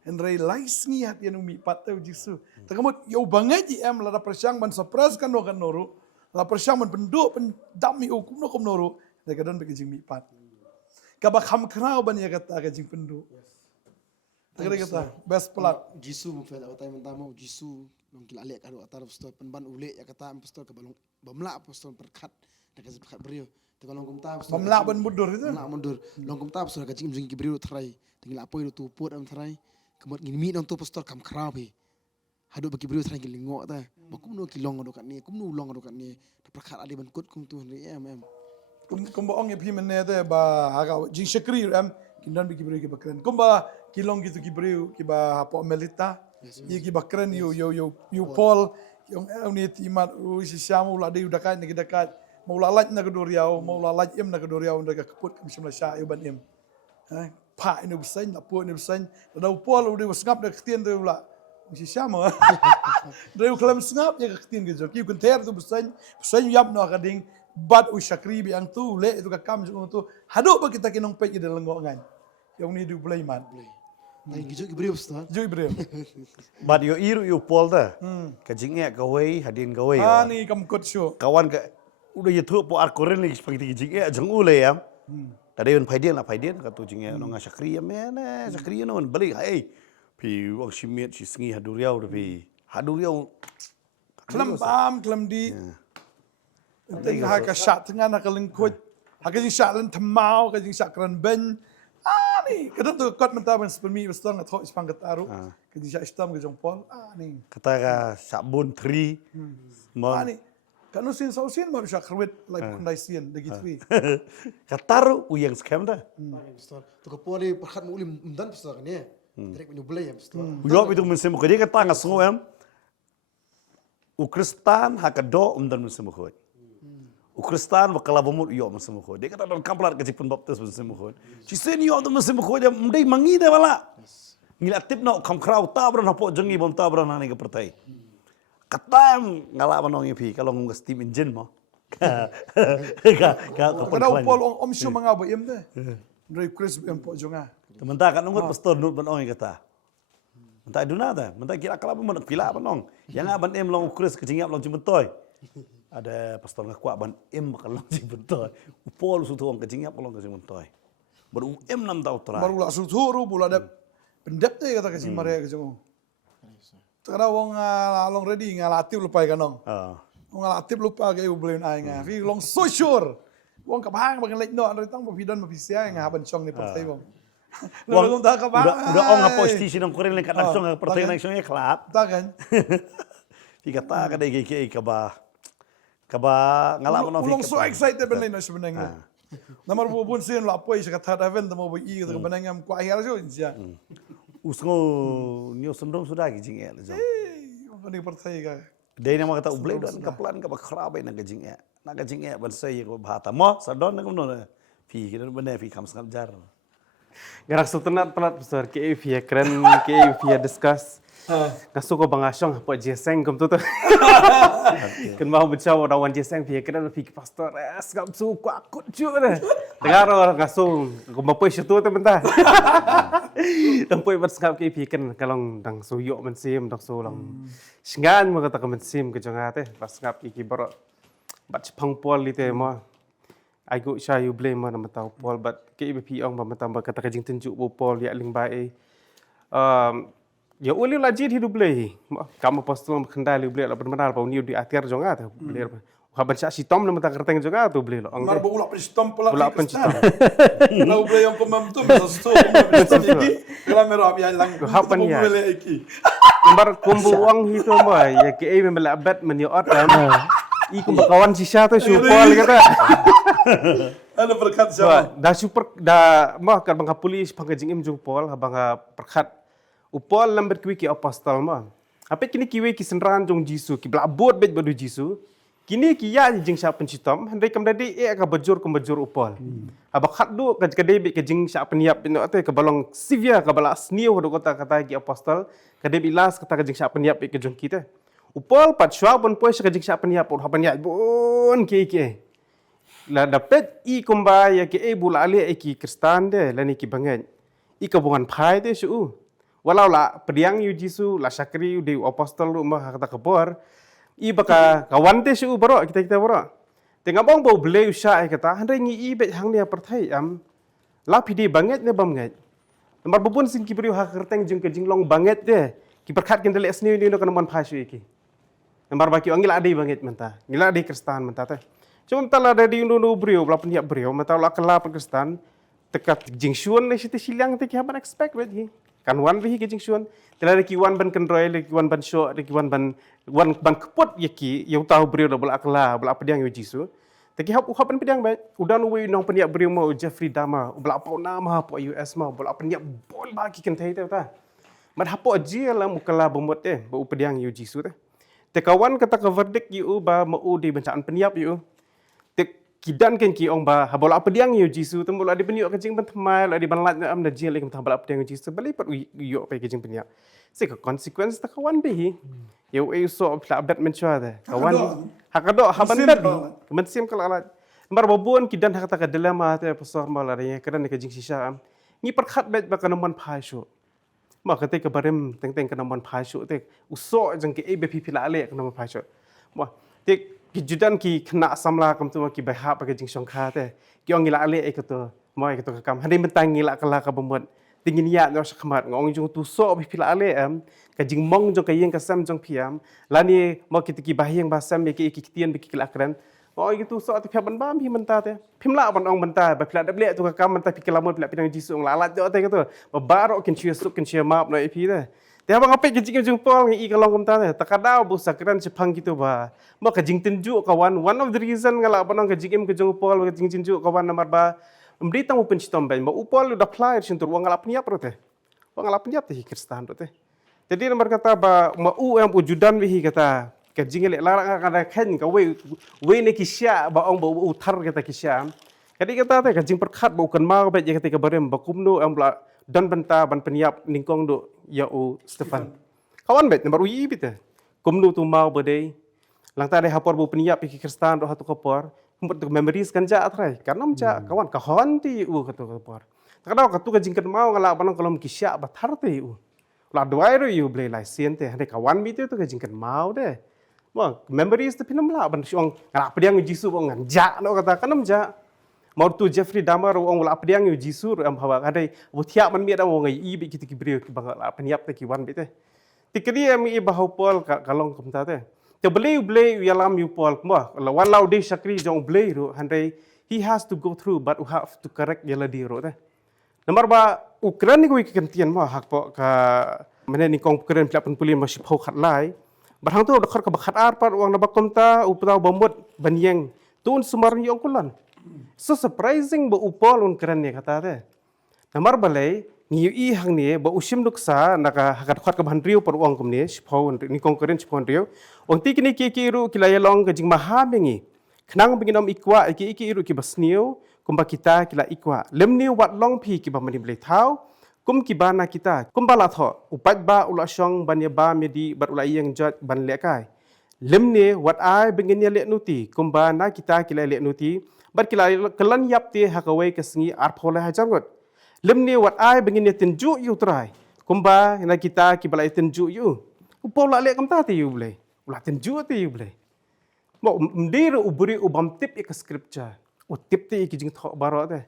Henry lais ngi hat yan umi patau jisu. Takamot yo bangai ji am la persyang ban surprise kan no kan noru. La persyang ban penduk pendami hukum no kom noru. Dia kadang berkejing mipat. Kabak ham kerau ban ya kata kejing pendu. Kata kata best pelat. Jisu mungkin ada time pertama Jisu mungkin alek kado atar pastor penban ule ya kata pastor ke balong bamla pastor perkat nak kasih perkat beriu. Tapi long kumta pastor Bamla ban mundur itu. bamla mundur. Long kumta pastor kajing mungkin beriu terai. Tinggal apa itu tuput am terai. Kemudian ngini mi nang tu pastor kam kerau be. Hadu bagi beriu terai ngilingok ta. Bakum no kilong adokat ni. Kum no long adokat ni. Perkat ade ban kut kum tu ni em. Kumba ong epi mene te ba haga jing shakri am kindan bi kibriu ki bakren. Kumba kilong gitu kibriu ki ba hapo melita. Ye ki bakren you Paul yung ni timat si siamu la de udakat ni dekat. Mau lalat na kedoriau, mau lalat em na kedoriau ndaga kaput kam simla sha yo ban em. Pa inu bisan la po inu bisan. Da Paul udah ngap da ktien tu la. Si siamu. Da kelam ngap ya ktien ge jok. Ki kun ter tu bisan yap no kading Bad usyakri biang tu le itu kakam jung tu haduk ba kita kinong pej de lengo ngan yang ni du play man Tapi gijuk beriu pastor. jui bre But yo iru yo pol ta. Ka jinge ka wei hadin ka wei. ni kam kot show Kawan ka udah yetu po ar koren ni spaghetti jinge jang ule ya. Tadi un paidian ka tu jinge no nga sakriya mena sakriya no bali ai. Pi wang simit si sngi haduriau pi. Haduriau klam bam klam di Teng ha ka shat tengah nak lengkut. Ha ka jing shat len temau ka jing shat kran ben. Ni kadang tu kot mentah ben sepemi bestong atau ispang ketaru. Ka jing shat istam ka jong Paul. Ni. kata ka sabun tri. Ni. Kanu sin sausin baru syak kerwit like kundai sin de gitu. Kataru uyang scam ta. Pastor. Tu kepo ni perkat mu ulim dan pastor kan ya. Trek menu belai ya pastor. Uyop itu mensim ko dia kata ngasungo em. Ukristan hakado dan mensim ko. Ukristan bakal bomut yo mensim ko. Dia kata don kamplar ke jipun baptis mensim ko. Ci sen yo do mensim ko dia mdai mangi de wala. Ngila tip no kam krau tabran hapo jengi bom tabran nani ke pertai. Katam ngala manong pi kalau nggas steam engine mo. Ka Kadang Paul om syu manga ba em de. Ndrei Chris em po jonga. Mentah kan nunggut pastor nut ban oi kata. Mentah duna ta, mentah kira kala ban pila ban yang ban em long ukris kecingap long cimentoy. Ada pastor ngakwa ban em bakal long cimentoy. Upol su tuang kecingap long cimentoy. Baru em 6 tahun terakhir. Baru lah suturu pula ada pendep deh kata kasih Maria kesemu. Sekarang wong long ready ngalatip lupa kan nong. Wong ngalatip lupa kayak beli naik ngah. Fi long so sure. Wong kabang bagian lek no andre tang pidon mapisia ngah bencong ni partai wong. Lalu tak kabang. Udah ong apa istisi nang koren lek kadang song partai nang song klub. Tak kan. Fi kata kada GKI kaba ngalak no Ulong so excited ben lain sebenarnya. Namar bubun sin la poi sekat event tamo bo i kata benang am kwa hiar jo insia. Usngo nyo sendong sudah gijing ya jo. Apa ni partai ka. Dai nama kata ublay dan kaplan ka bakhrabai nang gijing ya. Nang gijing ya ban sai ko bahata mo sadon nang no fi kidan bane fi kam sakal jar. Gerak sultanat pelat besar ke via keren ke via discuss. Kasu ko bangasong po jeseng kum tu. Kan mau baca orang jeseng via keren via pastor skap su ko akut ju dah. Dengar orang kasu ko mapoy situ tu bentar. Tampoi bat skap ke via keren kalong dang suyok mensim dang su lang. Singan mo kata mensim ke jonga teh pas skap ki boro. Bat pang pol li te mo. I go shy you blame mana matau Paul but ke IBP ong ba matamba kata kajing tunjuk bo Paul ya ling bae ya uli lajid hidup blay kamu postul kendali blay la benar pa ni di akhir jonga ta blay haban sa si tom na mata kerteng jonga tu blay lo ong Mar bo ulap stom pula. Ulap pencitom. Na ublay yang pemam tu masa sto iki. Kala mero ab yang lang. Hapan ya. Iki. Bar kumbu uang hitu mo ya ke memela abad meniot iku bakawan sisa tu su Paul kata Ada berkat siapa? dah super dah mah kan bangka polis pangkajing im jung Paul bangka perkat upol lamber kiwi ki apostol mah apa kini kiwi ki senran jong Jisu ki blabot bet badu Jisu kini ki ya jing sya pencitom handai kam dadi ka bajur upol abak du ka kadai bet jing sya peniap no ate ka balong sivia ka bala sniu do kota kata ki apostol kadai bilas kata jing sya peniap ke jong kita upol pat syua pun pois ka jing sya peniap pun hapan ya bon ki la dapat i kumba ya ke bula ale ki kristan de la ni ki bangan i kabungan phai de su walau la pediang yu Jisu la sakri de apostol lu mah kata kabor i baka kawan de su baro kita baro tengah bang bau beli usah kata handai ngi i bet hang ni perthai am la pidi banget ne banget nomor bubun sing ki beri hak kerteng jeng ke jinglong banget de ki perkat kin dele sni ni no kan man phai su ki nomor baki angil ade banget menta ngila ade kristan menta teh cuma tala dari Indonesia beliau, belapun ya beliau, mata la kelap Pakistan, tekat jingsuan le situ silang te kiaban expect bagi, kan wan behi ke jingsuan, tela le kiwan ban kendroy le kiwan ban show, le kiwan ban kepot ya ki, yang tahu beliau dah belak kelap, belak pediang Yesus, te ki hap uhapan pediang baik, udah nuwe nong peniak beliau mau Jeffrey Dahmer, belak pau nama po US mau, belak peniak bol bagi kentai tu ta, mad hapo aja lah mukala bomot bau pediang Yesus tu, te kawan kata ke verdict you ba mau di bencaan peniap you. Kidan kan ki ong ba habola pediang yu Jisu tembul adi peniuk kecing bentemai adi banlat am da jil ikam habola pediang yu Jisu bali pat yu pe kecing peniak se ka consequence ta kawan behi yu so pla bet menchua da kawan hakado haban bet kemen sim kala alat mar babon kidan hakata ka dilema ta pasor malari kadan ka jing sisa am ni perkhat bet ba kanaman phaisu ma kate ka barem teng kanaman phaisu te uso jang ke bp pila ale kanaman phaisu ma te kijudan ki kena samla kam tu ki bahap pakai jing songkha te ki ong ila ale ekato moi ekato kam hande mentang ila kala ka bomot tingin ya no sakmat ngong jung tu so bi pila ale am ka jing mong jong ka yeng ka sam jong piam lani mo ki ki bahyang ba sam ki tien bi ki lakran mo gitu so ti phaban bam hi menta te phimla ban ong menta ba pila dable tu ka kam menta pi kelamot pila pinang jisung lalat jo te kato ba baro kin chia suk kin chia map no ipi te dia bang apa kecing jung pol ngi kalong kum tane takadau bu sakran sepang gitu ba mo kajing tenju kawan one of the reason ngala banong kajing ke jung pol kajing tenju kawan nomor ba memberita mu pencitom ba mo upol udah apply sintur wang ngala peniap rote wang ngala peniap te kristan rote jadi nomor kata ba ma u yang wujudan wi kata kajing le lara kada khen ka we ne kisya ba ong ba utar kata kisya kadi kata te kajing perkhat ba kan ma ba je kata barem ba kumno am dan benta ban peniap ningkong do ya o Stefan kawan bet nomor uyi bita kumnu tu mau bade lang ta de hapor bu peniap ki kristan do hatu kopor memories kan ja atrai karena meja kawan kahon ti u katu kopor Kadang katu ka jingkan mau ngala banang kolom kisya bathar te u. La dwai ro yu blei lai sien te hande kawan mi te tu ka jingkan mau de. Wah, memories te pinam la ban siong ngala pediang jisu bong ngan ja no kata kanam ja. Mau tu Jeffrey Dahmer ong la pediang yu jisu am hawa kadai butia man mi da wong ngai i bi kiti kibriu ki bang la peniap te ki wan bi te. Tikri mi i bahau pol kalong kum ta te. Te blei yalam yu pol mo la wan lau de sakri jong blei ro hande he has to go through but we have to correct yala di ro te. Nomor ba Ukraine ni ko ikantian mo hak po ka mana ni kong Ukraine plapun pulin masih pau khat lai barang tu dokar ka bakhat ar par uang nabakom ta uptaw bamut banyeng tun sumar ni ongkulan so surprising ba upol Ukraine ni kata te nomor balai ni i hang ni ba usim duksa naka hakat khat ka bandriu par uang kum ni pau ni kong Ukraine pau riu ong ti kini ki ru kilaya long ka jing mahamengi khnang binginom ikwa iki ru ki basniu kumba kita kila ikwa lemni wat long pi ki ba mani blai thau kum ki bana kita kum bala tho upat ba ula shong ban ya ba medi bat ula yang jat ban le kai lemni wat ai bengin ya le nuti kum bana kita kila le nuti bat kila kelan yap te hakawai kesngi ar phole ha jangot lemni wat ai bengin ya tinju yu trai kum ba na kita ki bala tinju yu upola le kam ta te yu blai ula tinju te yu blai mo mdir uburi ubam tip ik scripture utip ti ki jing tho baro te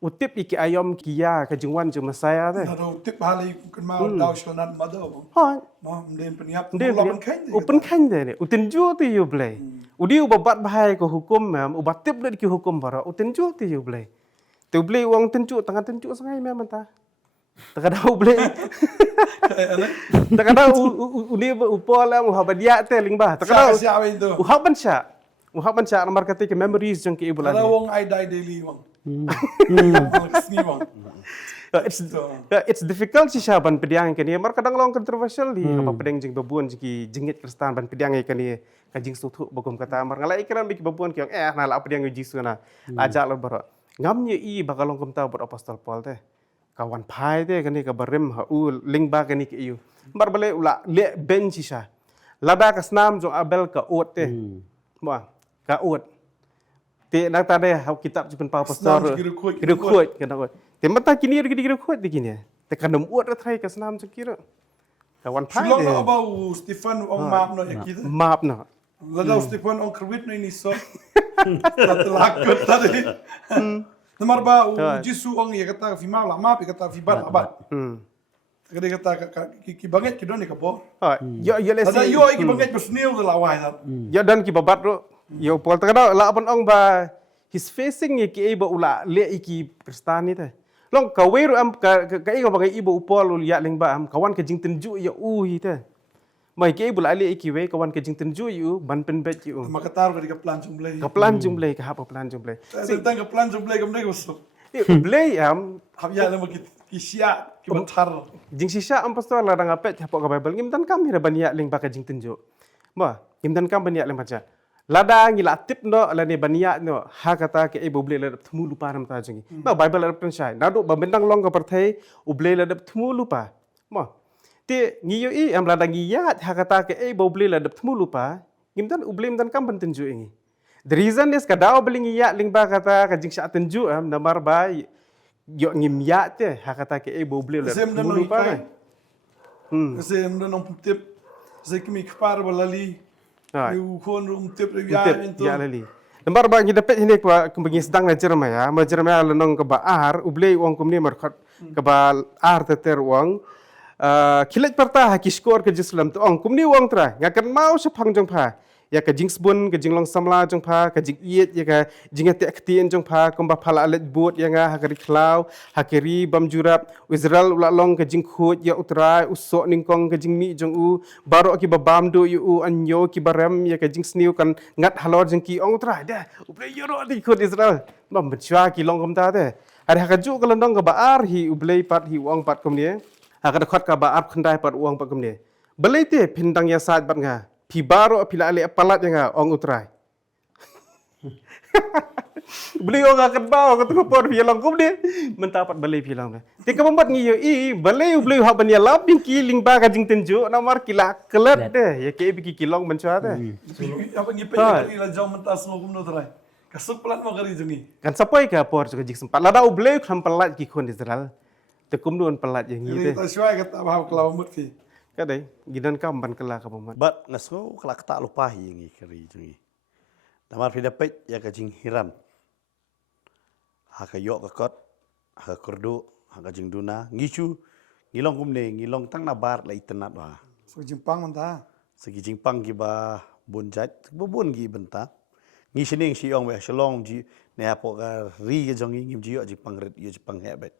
utip iki ayom kia ka jing wan jeng masaya te Nado tip hali kan mau daw shonat mado. ha No, mden peniap tu de lapan kain. open kan de ne utin ju ti yu blai udi ubabat bahai ko hukum mem ubat tip de ki hukum baro utin ju ti yu blai tu blai wang tenju tengah tenju sangai mem ta takada blai takada udi upola muhabadia te lingba takada Siapa itu? Uhaban sya nomor kata ke memories jeng ke ibu Ada lagi. wong I die daily wong. Kesni wong. It's difficult si siya ban pediang kani. Mar kadang long controversial di apa pedang jeng babuan jeng jengit kristan ban pediang kani kajing sutu bagum kata mar ngalai ikram bik babuan kyong nala pediang jisu na aja lo baro. Ngam ye i bagalong kumta bot apostol Paul teh. Kawan pai teh kani ka barem ha u ling ba kani ke iu. Mar bale ula le ben si siya. Lada kasnam jong abel ka ot teh. Wah, ka ot. Te nak tade hau kitab jipen pa pastor. Kiru kuat kena kuat. Te mata kini ri kiru kuat di kini. Te kanam ot ratrai ka senam sekira. Kawan pai Sulong de. na abau Stefan ong maap no yakita. Maaf na. Ladaw Stefan ong kerwit no ini so. Tatlakot tadi. Namar ba Jisu ong yakata fi maap la maap yakata fi bat abat. Kaya kata ki banget ki doni kapo. Ha, ya Ada lesi. yo ki banget bersniu la wai ta. Ya dan ki babat ro. Yo pol takada la abon ong ba he's facing ki iba ula le iki kristani te. Long kaweru am ka iba bagai iba upol ul ya ling ba am kawan ke jing tenju ya te. Mai ke ibu la le iki we kawan ke jing tenju yu ban pen bet yu. Makatar ka di ka plan jumlay. Ka plan jumlay ka hapa plan jumlay. Tentang ka plan jumlay kam dai gusto. Blay am Habya la ki sia ki batar. jing sisa am pastor la rang apet hapa ka Bible ngim tan kam hira bania ling ba ka jing tenju. Ma ngim tan kam bania ling baca. Lada ngila tip no la ne bania no ha kata ke ibu blay la thmu lupa nam ta jingi. Ma Bible la pen sai. Nadu ba bendang long ka perthai ublay la thmu lupa. Ma ti ngiyo i am lada ngiyat ha kata ke ibu blay la thmu lupa. Ngim tan ublay tan kam ban tenju ingi. The reason is kadao beli ngiya ling ba kata ka jing sa tenju am namar ba yo ngim ya te ha kata ke ibu blay la Sem dan thmu no lupa. Sem dan no tip. Saya kimi kpar balali. Right. You kon rum tip ya Tip into. ya lali. Lembar ba ngi dapat ini kwa kembang sedang na Jeremia, ma Jeremia lenong ke ba ar ublei wong kumni markat ke ba ar teter wong. Kilat parta ha kiskor ke Jerusalem tu ong kumni wong tra ngakan mau sepang jong pa. Ya ka jing sbun ke jing long samla jong pa ka jing iet ya ka jing ate aktien jong pa kumba phala alet bot ya nga hakari klau hakiri bam jurap Israel ula long ke jing khut ya utrai usok ningkong ke jing mi jong u baro ki babam do yu anyo ki barem ya ka jing sniu kan ngat halor jing ki ong utrai dah ublei yoro di khut Israel mam bchwa ki long kom ta te ada hakaju ka landong ka baar hi ublei pat hi wong pat kom ni hakada khot ka baar khandai pat wong pat kom ni belai te phindang ya sat bat nga pi baro pila ale palat yang ong utrai. Beliau akan bawa ke tukar film kum dia mentapat balai film dia. Tika membuat ngiyo balai beliau hak bania laping kiling ba kajing tenju nomor kila kelat deh ya ke biki kilong mencua deh. Apa ngipe ya ila jauh mentas ngogum no trai. Kasut pelat mau kari jungi. Kan sapoi ka por juga jik sempat. Lada ublei kam pelat ki kon Israel. Te kumduan pelat yang Kari gitu. kita syuai kata bahwa kelawar mut fi. Kadai gidan kam ban kala ka pamat. But ngasko kelak tak lupa yang kari jungi. Namar pidapet ya kajing hiram. Haka yok kakot, haka kurdu, haka jing duna, ngicu, ngilong kumne, ngilong tang nabar la itenat wa. So jimpang manta. Segi jingpang ki ba bunjat, bubun gi benta. Ngi sining si ong we shalong ji ne apo ka ri ge jong ngim ji yo jingpang ret yo jingpang hebet.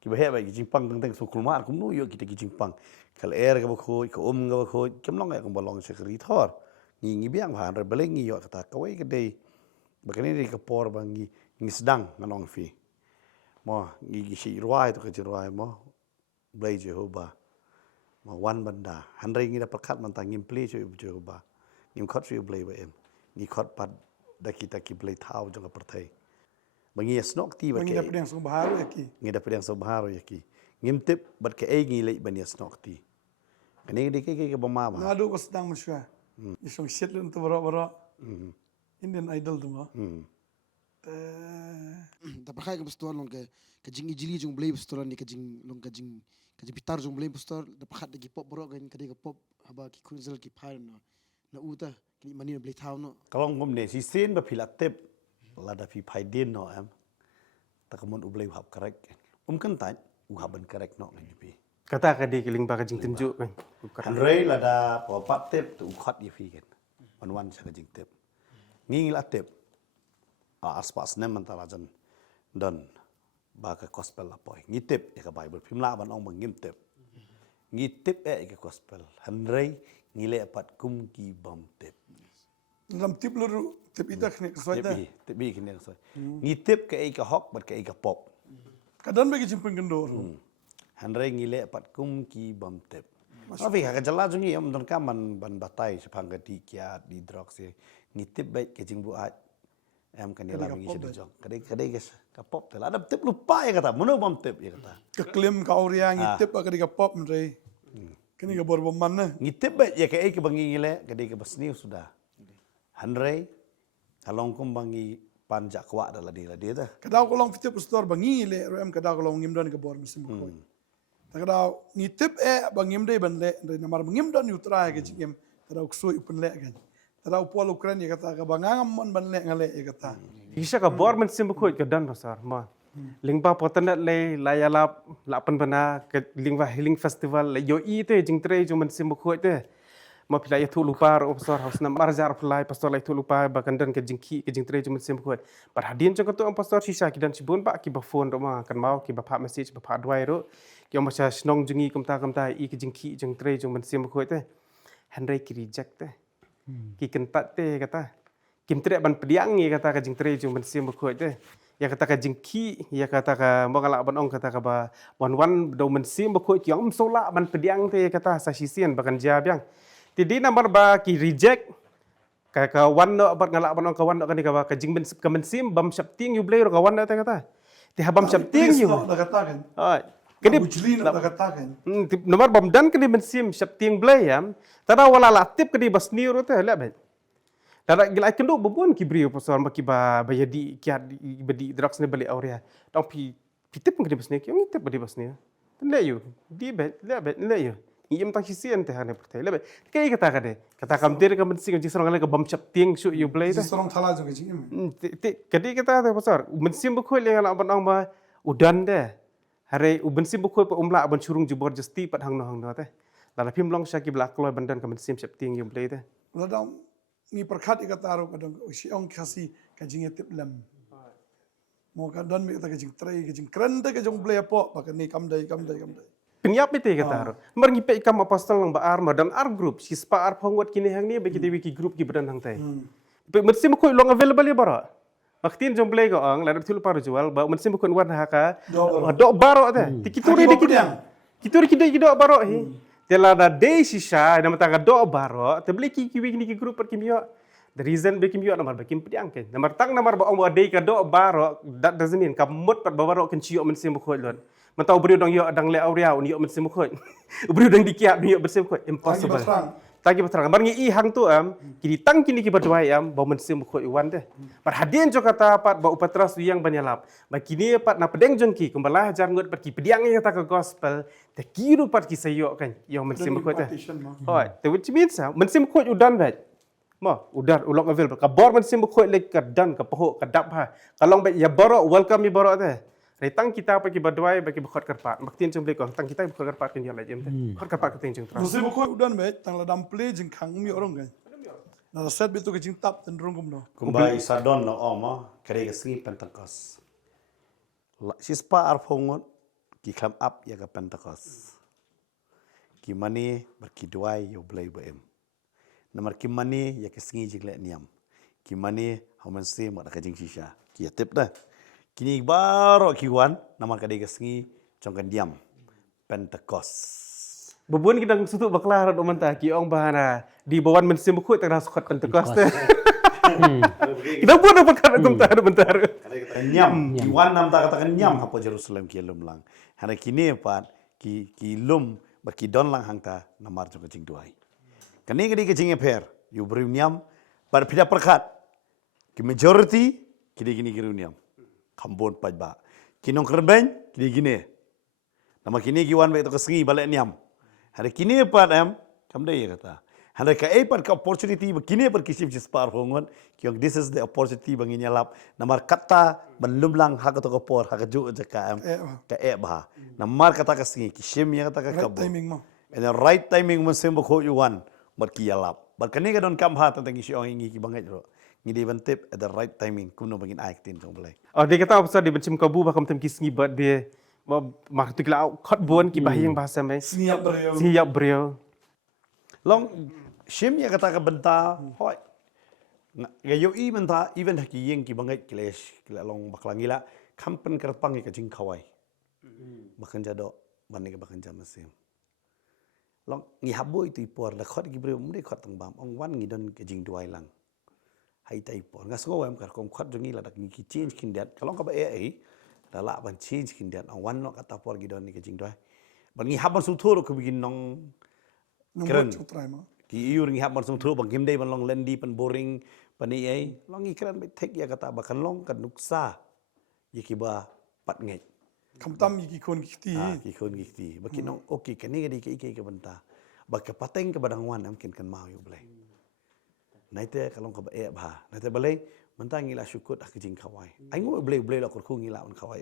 Ki ba hebet gi jingpang teng teng sukulmar kum nu yo kita gi jingpang. Kal er ga ba khoi, ka ga ba khoi, kem long ya kum balong se ri thor. Ngi biang han re beleng ngi yo kata ka we ke dei. Ba kene ri ka por ba ngi sedang nganong fi. Mo ngi si ruai to ka ji ruai mo. Blai Jehovah. Ma wan banda handrai ngi da perkat mantang ngim play cho Jehovah. Ngim khot fi blai ba em. Ngi khot pat da kita ki blai thau jong perthai. Bangi snok ti ba Bangi ke. dapat yang sung baharu ya ki. Ngi da pedang so baharo ya ki. Ngim tip bat ke ai ngi lei ban ya snok ti. Kani de ke ba ma ba. Nadu ko sedang masyua. Isong shit lu untuk baro-baro. Indian Idol tu mo. Da perkai ka pastor long ka jing ijili jong blay pastor ni ka jing long ka jing pitar jong blay pastor da perkat lagi pop borok kan ka ka pop haba ki kunzel ki phai na uta ki mani blay thau no. Kalau ngom ne si sen ba philat tip la da fi phai din no em. Ta kamun ublai hab korek. Kan tan uhaban korek no ngi pi. Kata ka di kiling ba ka jing tunjuk kan. Handrai la da po pat tip tu khot ye fi kan. Wan sa ka jing tip. Ngi la tip. Aspas nem antara jan dan baga gospel la poi ngitip ya ka bible phim la ban ong bang ngitip ngitip e ka gospel handrai ngile pat kum ki bam tip Dalam tip lu tip ita kene kesoi dah. tip bi kini so ngitip ka e ka hok bat ka e ka pop Kadang bagi jimpang kendor. handrai ngile pat kum ki bam tip tapi ka jala jungi am don ka man ban batai sepang ka di kiat di drugs ngitip baik ke jing buat em kan dia lagi jadi jong kadai guys ka pop te ada tip lupa ya kata mono bom tip ya kata Keklaim kau ria ngitip ka di pop mre. Kini ka bor man na. ngitip ba ya kai ke bangi ngile kadai ke basni sudah handrai along kum bangi panja kwa dala dia dah Kadau ko long fitip store bangi le ro em kadau ko long ngim don ka bor mesim ko. Ta kadau ngitip bangim dei ban le namar bangim don yutra ka jigem kadau ksoi pun le kan. Kadau pol Ukraine ya kata ka bangangam mon ban le ngale ya kata. Isya ka bor men sim khoi ka dan pasar ma. Lingba potanat le layalap lapan bana ke lingba healing festival le yo i te jing tre jo men sim khoi te. Ma pila ya tu lupa ro pasar haus na marjar pulai pastor la tu lupa ba kandan ke jingki ke jing tre jo men sim khoi. Par hadin jong ka tu pastor sisa ki dan sibun ba ki ba phone ro ma kan mau ki ba pha message ba pha dwai ro. Ki ma cha snong jungi kamta i ke jingki jing tre jo men sim khoi te. Henry ki reject te. Ki kentat te kata. Kim tre ban pediang ya kata ka jing tre jo men sim khoi te. Ya kata ka jingki ya kata ka mangala ban ong kata ka ba wan do men sim khoi ki om sola ban pediang te kata sa sisian bakan ja biang. Tidi namar ba ki reject ka wan no bat ngala ban ong ka wan no kan ka ba ka jing men ka men sim bam sapting yu blay ro ka wan te kata. Ti habam sapting yu. Da kata kan. Ai. Kini Bujli na da kata kan. nomor bam dan kini men sim sapting blay yam. Tada wala latip kini basni ro te la ben. Tada gila kendo bubun ki brio pasal ma ki ba bayadi kiat bedi drugs ne bali auria. Tong pitip kini basni ki ngi tip bedi basni. Le yu di bet le yu. Iyam tak hisian te hane pertai le bet. Kai kata kade. Kata kam dir kam sing ji sorang le ka bam sapting su yu blay te. Sorong thala jo jigem. Kadi kata te pasal men sim bu khoi le ngala ban ong ba udan de. Hari uben sim bu khoi pa umla ban surung jubor justi pat hang no te. Lala phim long syaki blak loy bandan kam sim sapting yu blay te. Ladang ni perkat ikataro kadang si ong kasi kajing tip lam. Mo kadang mi kata kajing tray kajing krende kajing blay po pakai ni kamdai. Penyap itu kata haro. Mar ngipe ikam apostol lang ba ar dan ar group si spa ar phongwat kini hang ni bagi wiki group ki badan hang tai. Mersi mo ko long available ya bara. Maktin jong blay ko ang la thul par jual ba mersi mo ko wan haka do baro te. Tikituri ki do baro hi. Tela da day sisa nama taga do baro te beli ki wiki ni group per kimio. The reason be kimio namar ba kim pediang ke. Namar tang namar ba ong day ka do baro that doesn't mean kamut pat baro kan ciok mersi mo ko lon. Mentau beri dong yo dang le auria uni yo mensim khoi. Beri dong dikiap ni yo mensim khoi impossible. Tagi patrang bar ngi i hang tu kini tang kini ki berdua bau mensim ko iwan deh. Bar hadien jo kata pat bau patras yang banyalap. Ba kini pat na pedeng jongki kumbalah jar ngut pat ki pediang kata ke gospel. Te kiru pat ki sayo kan yang mensim ko teh. Hoi, te which means mensim ko udan bet. Mo udar ulok avel ka bor mensim ko lek ka dan ka poho ka dap ha. Kalong bet ya borok welcome ya borok teh. Retang kita bagi berdua bagi berkhot kerpat. Maktin jumlah kau. Tang kita berkhot kerpat kan jalan jam tu. Khot kerpat kita jeng terus. Musim ko udan be tang la dam play jing khang mi orang kan. Na set betu ke jing tap ten rong kumno. Kumbai sadon no oma kare ke sri Pentecost. Sispa arfongot ki come up ya ke Pentecost. Ki mani berkiduai yo blai baem. Namar ki mani ya ke singi jigle niam. Ki mani haman se mak ka jing shisha. Ki tip dah. Kini baru kiwan nama kadai ke singi congkan diam Pentecost. Bubun kita sutuk baklah rot mantah ki ong bahana di bawan mensim buku tengah sukot Pentecost. Kita pun dapat kata bentar bentar. Nyam, kiwan nam tak katakan nyam apa Jerusalem ki lum lang. Hari kini pat ki lum berkidon lang hangta namar jong kecing duai. Kini kadai kecing per, you beri nyam pada pida perkat. Ki majority kini kiru nyam. Kambon pajba. Kinong kerbeng kini gini. Nama kini kiwan baik tu kesengi balik niam. Hari kini apa kam dia kata. Hari ke epat ke opportunity begini berkisip jespar hongon. Kiong this is the opportunity bagi nyalap. Namar kata belum lang hak tu kapor hak juk jaka ke bah. Namar kata kesengi kisim yang kata ke Right kabu. timing mo. And the right timing musim berkau yuan berkialap. Berkini kadon kam hat tentang isi orang ingi kibangai jero. Ngidi bentip at the right timing kuno bangin aik tin jong belai. Oh dia kata apa di bencim kabu bakam tem kisngi bat dia. Mak tu kila khot buan ki bahing bahasa mai. Siap beriau. Siap beliau. Long shim ya kata ke benta hoi. Gayo i benta even haki yeng ki bangai kilesh kila long baklangila kampen kerpang ke jing kawai. Bahkan jado bani ke bahkan jam mesim. Long ngi habo itu ipor la khot ki brio mde khot tang bam ong wan ngi don ke jing duai lang. Hai tai por ngas ngo em kar kom khot jongi la dak ngi ki change kin dat kalong ka ba ai da la ban change kin dat wan no kata por gi don ni ke jing doi ban ngi haban su thoro ko begin nong Nombor cutrai mo. ki iur ngi haban su thoro bang kim dei ban long lendi pan boring pan ni ai long ngi kran be tek ya kata ba kan long kan nuksa ye ki ba pat ngai Kam tam iki kon kiti. ki khon gi ti ba ki nong okay kan ni ga di ke benta ba ka pateng ke badang wan am kin kan mau yu blai naite kalong ka ba ba naite balai mentang ngila syukut ak jing kawai ai ngo blai la kur ngila on kawai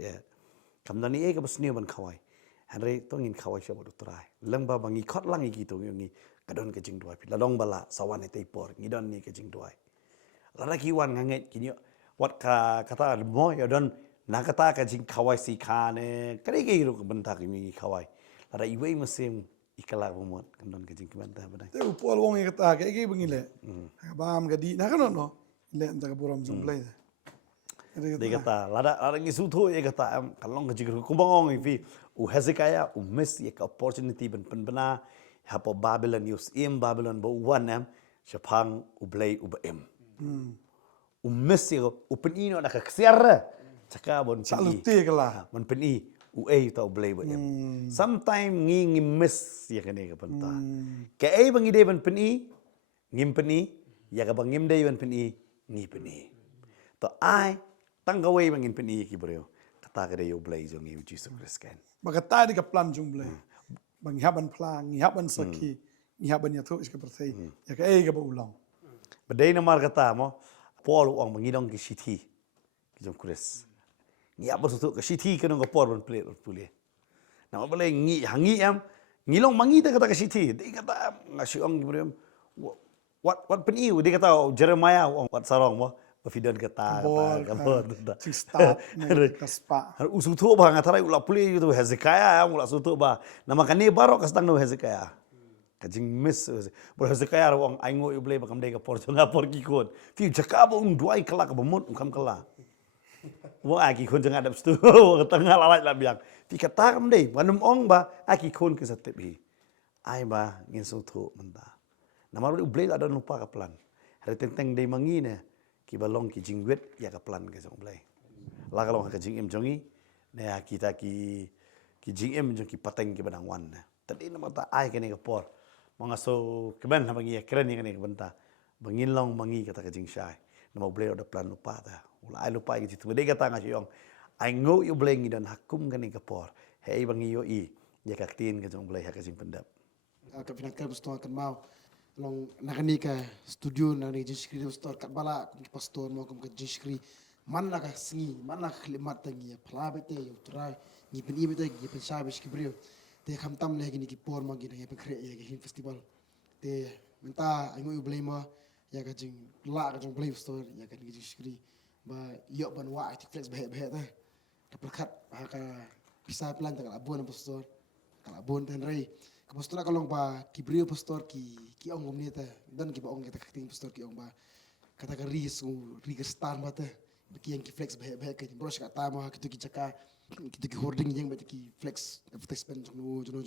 kam dani ka basni ban kawai hanre to ngin kawai sha bodu trai lang ba bangi khot lang iki to ngi kadon ke jing duai la dong bala sawan te por ngi don ni ke jing duai la ra ki wan nganget kini wat ka kata mo ya don na kata ka jing kawai si khane kare ke ru benta ki ngi kawai la ra iwei mesim ikala bomot kandon ke jing benta badai Te upol wong yang kata ke iki bengile. Bam gadi na kan no. Le anta ka buram jong play. Dia kata, lada ngi sutu dia kata am kalong ke jing kumbang ifi u Hezekiah u miss ye ka opportunity ben bena hapo Babylon yus Babylon bo wan am Japang u blay u baem. U miss ye u penino nak kesiar. Caka bon Salute kala. Mon peni u tau blay baem. Sometime ngi miss ye kene ka penta. Ke bangi de ben peni ngim peni ya ka bangim de ben peni ngi peni. To ai tang gawai bangin peni ki bro kata ka yo blay jong yu Jesus Christ kan Bagata di ka plan jong play. Bang haban plan, haban saki, haban ya tu iska pertai. Ya ka ka ba ulang. badai na mar kata mo Paul ang mangidong ki city ki jong Christ ngi abot tu ka city kan ng Paul ban play puli na balay ngi hangi am ngilong mangita kata ka city di kata ngasiong bro what peni di kata Jeremiah what sarong mo pafidon kata Cing start ka spa. usutu ba nga taray ula puli itu Hezekiah ula sutu ba nama kani baro kastang no Hezekiah kajing miss bro Hezekiah wong aingo iblay bakam dei ka porjo nga por kikon fi jakabo duai kala ka bamut kam kala wo aki kon jang adap stu tengah lalai la biang fi kata kam dei wanum ong ba aki kon ke satep hi ai ba ngin sutu menta nama iblay la don lupa ka plan hari tenteng dei mangine ki balong ki jingwet ya ka plan ka jong blai la ka long ka jing em jongi ne kita ki jing em jong ki pateng ki badang wan tadi na mata ai ka ne ka por mga so keban na bangi keren yang ni benta bangin long bangi kata kajing syai nama boleh ada plan lupa ta ulah ai lupa gitu dia kata ngasih yong ai ngo yu boleh dan hakum kan ni kapor hei bangi yo i ya kaktin kajong boleh kajing pendap Kapinan ka pastor kan mau long nakani ka studio na ni jiskri pastor kat bala kum pastor mo kum ka jiskri man la ka singi man la khlimat tangi phla bete yo trai ni pen ibete gi pen sabe skibrio te kham tam le ni ki por ma gi na pe kre ya gi festival te menta ai mo blame ya ka jing la ka jong blame pastor ya ka ni jiskri ba yo ban wa ti flex be be ta ta perkat ka bisa plan ta abon pastor ka abon ten rei ka pastor ka long ba kibrio pastor ki ong omnita dan ki ba ong kita kating pastor ki ong ba kata ka ris ri star ba ta ki yang ki flex be be ka bros ka ta ma ki chaka ki hoarding yang ba ki flex advertisement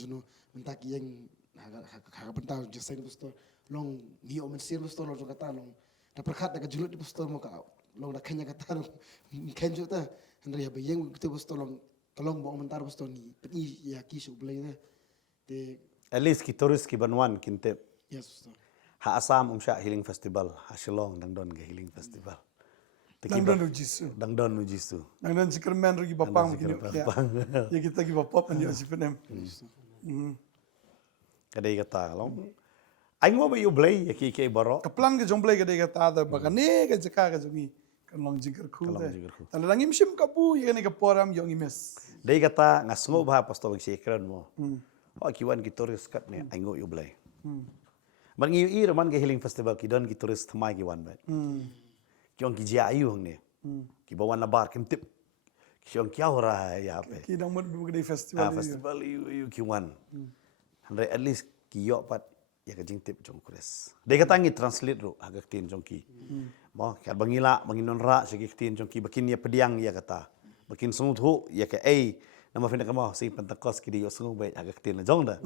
jono menta ki yang ha benta just say pastor long ni o men sir pastor long kata long ta perkat ka julut di pastor mo ka long da kanya kata long kenjo ta henry ba yang ki pastor long kalong ba mentar pastor ni pi ya ki su blay te at least ki tourist ki banwan kinte yes pastor ha asam umsha healing festival ha shillong dangdon ke healing festival Dangdon ujisu. dangdon ujisu Dangdon Superman rugi bapang begini. Ya kita gi bapap and ya sipenem. kadai kata long ai ngo ba yu blay ya ki baro Kaplan ke jomble ke dega tada bagane ke jaka ke jogi kan long jingker ku Kan long de. jingker ku. Tal langim sim kapu ya ne ke poram yo ngimes. dai kata ngasngo ba pasto bag sekran mo ho ki wan ki tourist kat ne ai ngo yu blay ban ngi i roman ke healing festival ki don ki tourist thamai ki wan ba kyong ki jia ayu hang ne ki bawan na bar kim tip kyong kya ho raha hai yahan pe Ki dang mud bu de festival. festival yu ki wan handai at least ki yo pat ya ka jing tip jong kures dai kata ngi translate ro agak tin jong ki mo kar bangila banginon ra segi tin jong ki bakin ya pediang ya kata bakin sungut hu ya ka ai nama fina kama si pentakos ki yo sungut bai agak tin na jong da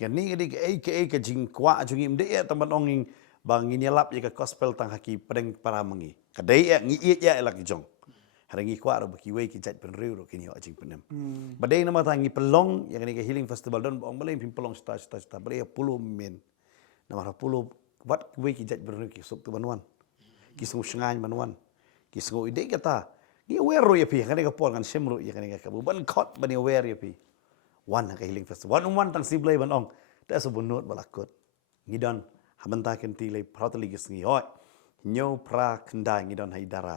kan ni ke ai ka jing kwa jong im de ya taman onging bangin ya lap ya ka gospel tang haki pedeng para mengi kadai ya ngi ya elak jong harangi kwa ro baki wei ki jat pen riu ro kini ajing penem badai nama tangi pelong yang ni ke healing festival don bong balai pim pelong sta balai 10 men nama 10 wat wei ki jat pen riu ki sok tu banwan ki sungu shangan banwan ki sungu ide kata ni aware ro ya pi kan ka pol kan semro ya kan ka ban khot ban aware ya pi wan ka healing festival wan tang siblai ban ong ta so bunut balakot ngidon habanta ken ti lei pratali gis ngi hoi nyo pra kendai ngidon haidara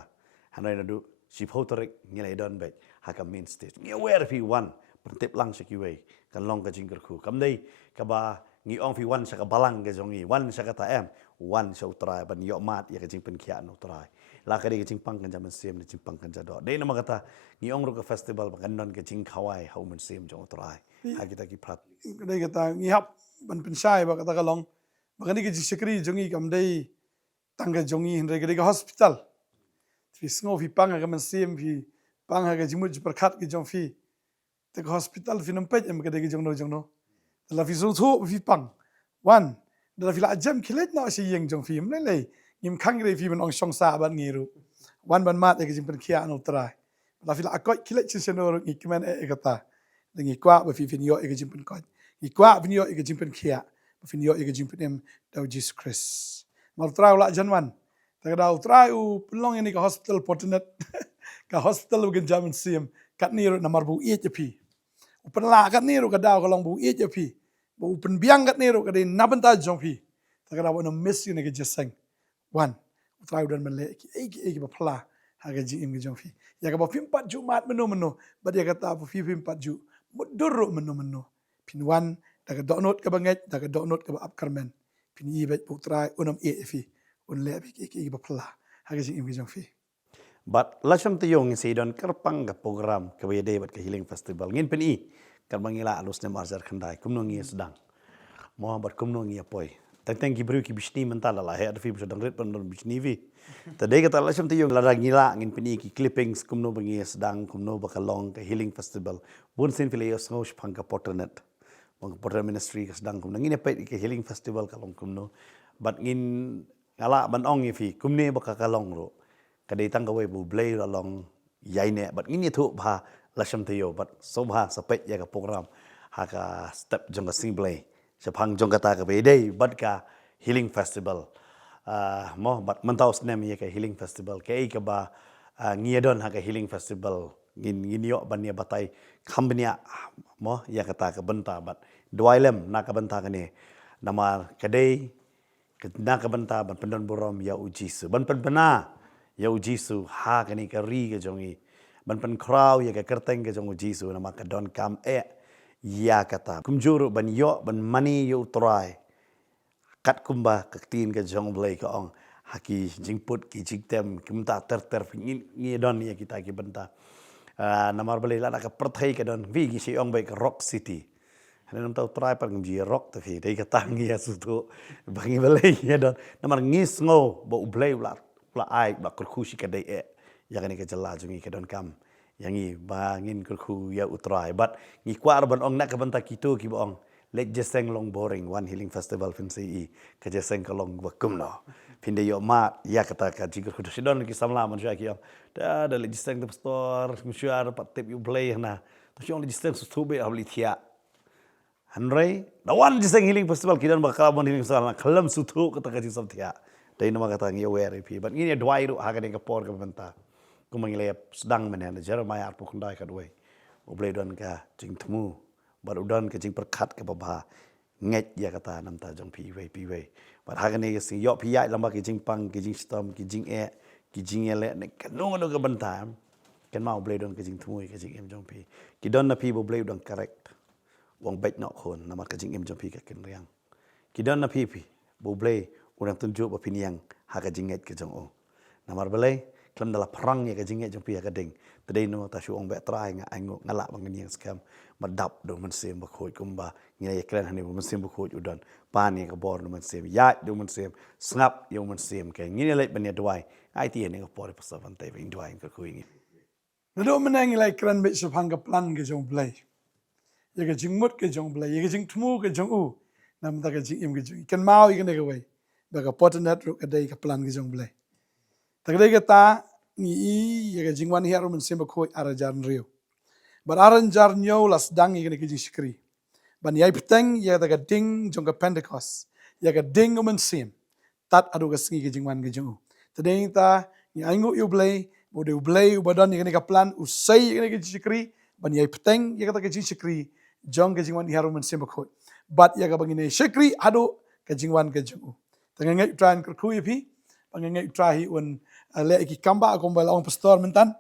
hanoi nadu si photorek ngilai don bet haka main stage ngi aware pi wan pentip lang sekiwei kan long ka jingker ku kam dei ka ba ngi ong pi wan sa ka balang ka jongi wan sa ka ta em wan sa utrai ban yo mat ya ka jing pen kia no utrai la ka dei ka jing pang kan jaman sem ni jing pang kan jado dei nama kata ngi ong ro ka festival ba kan non ka jing khawai hau men sem jong utrai ha kita ki prat Dei kata ngihap ban pensai ba kata kalong. Bagani ke jisekri jongi kam dei tangga jongi hendre ke hospital. Fi sngo fi panga ke mensim fi panga ke jimut perkat ke jong fi. Te hospital fi nempet em ke dei jong no. La fi so tho fi pang. Wan da fi la jam kilet no si yeng jong fi mle le. Ngim khang re fi ban ong song sa ban ngiru. Wan ban mat ke jimpen kia no trai. La fi la akoi kilet chen senor ngi kimen e kata. Dengi kwa ba fi yo e ke jimpen ko. Ngi kwa fi yo e ke jimpen kia. Fin yo ige jimpet em dau Jesus Christ. Mal trau la janwan. Ta dau trau pelong ini ke hospital Portnet. Ka hospital bukan jaman sim. Kat niru namar bu ie jepi. Upen la kat niru ka dau kalong bu ie jepi. Bu upen biang kat niru ka de nabenta jong pi. Ta dau no miss ini ke jeseng. Wan. Trau dan mele ki ba pla. Haga ji im ke jong pi. Ya ka ba pimpat Jumat menu. Ba dia kata bu pimpat ju. Mudur menu. Pinwan daga donot ka banget daga donot ka ab karmen pini bet putrai unam e fi un le ki ba pla haga jing im jong fi but lacham te yong si don kerpang ka program ka we day bat ka healing festival ngin pen i kan bangila alus ne marjar khandai kumno ngi sedang mo bat kumno ngi apoi tang ki bru ki bisni mentala la he fi sedang ret pan don bisni vi tade ka lacham te yong la ngila ngin pen i ki clippings kumno bangi sedang kumno bakalong ka healing festival bun sin file yos ngos pangka portnet Portrait Ministry ka sedang kumno ngin pe ke healing festival kalong kumno bat ngin ngala ban ong fi kumne baka kalong ro kadai tang kawai bu blay along yaine bat ngin thu bha lasham te yo bat so bha sapet ya ka program ha ka step jong ka sing blay sepang jong kata ke bedai bat ka healing festival mo bat mentau snem ye ka healing festival ke ai ka ba ngiadon ha ka healing festival ngin yo ban ya batai khambnia mo ya kata ka benta bat duailem na ka benta ka ni nama kadai na ka benta ban pendon borom ya ujisu ban penbena ya ujisu ha ka ni ka ri ka jongi ban pen kraw ya ka kerteng ka jong ujisu nama ka don kam ya kata kumjuru ban yo ban mani yo try kat kumba kaktin ka jong blai ka ong haki jingput ki jingtem kimta ter ngi don ya kita ki benta namar blai la ka perthai ka don vi ki si ong bai ka rock city hanan tau try par ngji rock ta fi dei ka tangi ya sutu bangi blai ya don namar ngis ngo bo blai la ai ba kurkushi ka dei ya kan ka jalla jungi ka don kam yangi bangin kurku ya utrai but ngi kwar ban ong nak banta kitu ki bong let jeseng long boring one healing festival fin sei ka jeseng ka long bakum no finde yo ma ya kata ka jigur ku sidon ki samla man ki da let jeseng the pastor msyar pat tip you play na to shong let jeseng su be habli thia hanrei da one jeseng healing festival kidan ba ka bon healing festival na khalam su thu kata ka jisam thia dai no ma kata ngi aware pi but ngi dwai ru ha ka ni ka por ka banta kumangilaya sedang mana Jeremiah arpu kundai kadwai oblay don ka jing temu baru don ka jing perkat ka babha nget ya kata nam ta jong pi wei but hagani ka sing yo pi ya lamba ki jing pang ki jing storm ki jing ele ne kanung no ka bantam kan ma oblay don ka jing temu ka jing em jong pi ki don na pi oblay don correct wong bet nok khon namat ka jing em jong pi ka ken riang ki don na pi oblay urang tunjuk ba piniang ha ka jing nget ka jong o namar balai kelam dalam perang ya kajingnya jumpi ya kading tadai no ta shuong be try nga ango ngala bangan yang skam madap do man sem bakhoj kumba ngira ya kren hani man sem bakhoj udon pani ka bor no man sem ya do man sem snap yo man sem ke ngira lek ban ya dwai ai ti ne ka por pa savan te in dwai ka kuing Nado menang ilai kran bet sepang ka plan ke jong blai. Ya ka jing mut ke jong blai, ya ka jing temu ke jong u. Nam ta ka jing im ke jong. Ikan mau ikan deka wai. Ba ka potenat ru ka dai ka plan ke jong blai. Ta ka dai ka ta ni ya ka jing wan hiaru men sem khoi arajan rio. Bar aran jar nyo las dang ikan ke jing skri. Ban yai peteng ya ta ka ding jong ka Pentecost. Ya ka ding men sem. Tat adu ka singi ke jing wan ke jong u. Ta dai ta ni aingu yu blai Bude ublay ubadan yang ka plan usai yang ka sikri ban yai peteng yang kata ka sikri jong ka jingwan iharu men sembakot bat ya ka bangine sikri adu ka jingwan ka jongu tangai tran ka khu pi pangai trahi un le ki kamba ko bala on pastor mentan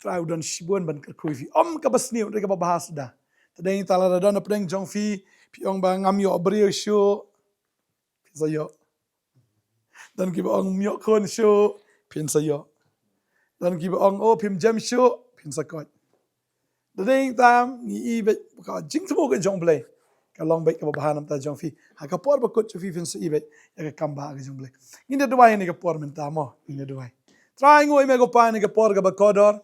trai udan shibun ban ka khu fi ka basni un ka bahas da tadai tala da na pedeng jong fi piong ba ngam yo brio sho sayo dan ki ba ong myo kon sho pin sayo dan kiba ong pim jam show pin sakot dadeng tam ni ibe ka jing tmo ka jong blai ka long bai ka bahanam ta jong fi ha ka por ba kot fi fin sa ibe ya ka kamba ka jong blai inde duai ni ka por men ta mo inde duai try ngoi me ko pa ni ka por ka ba kodor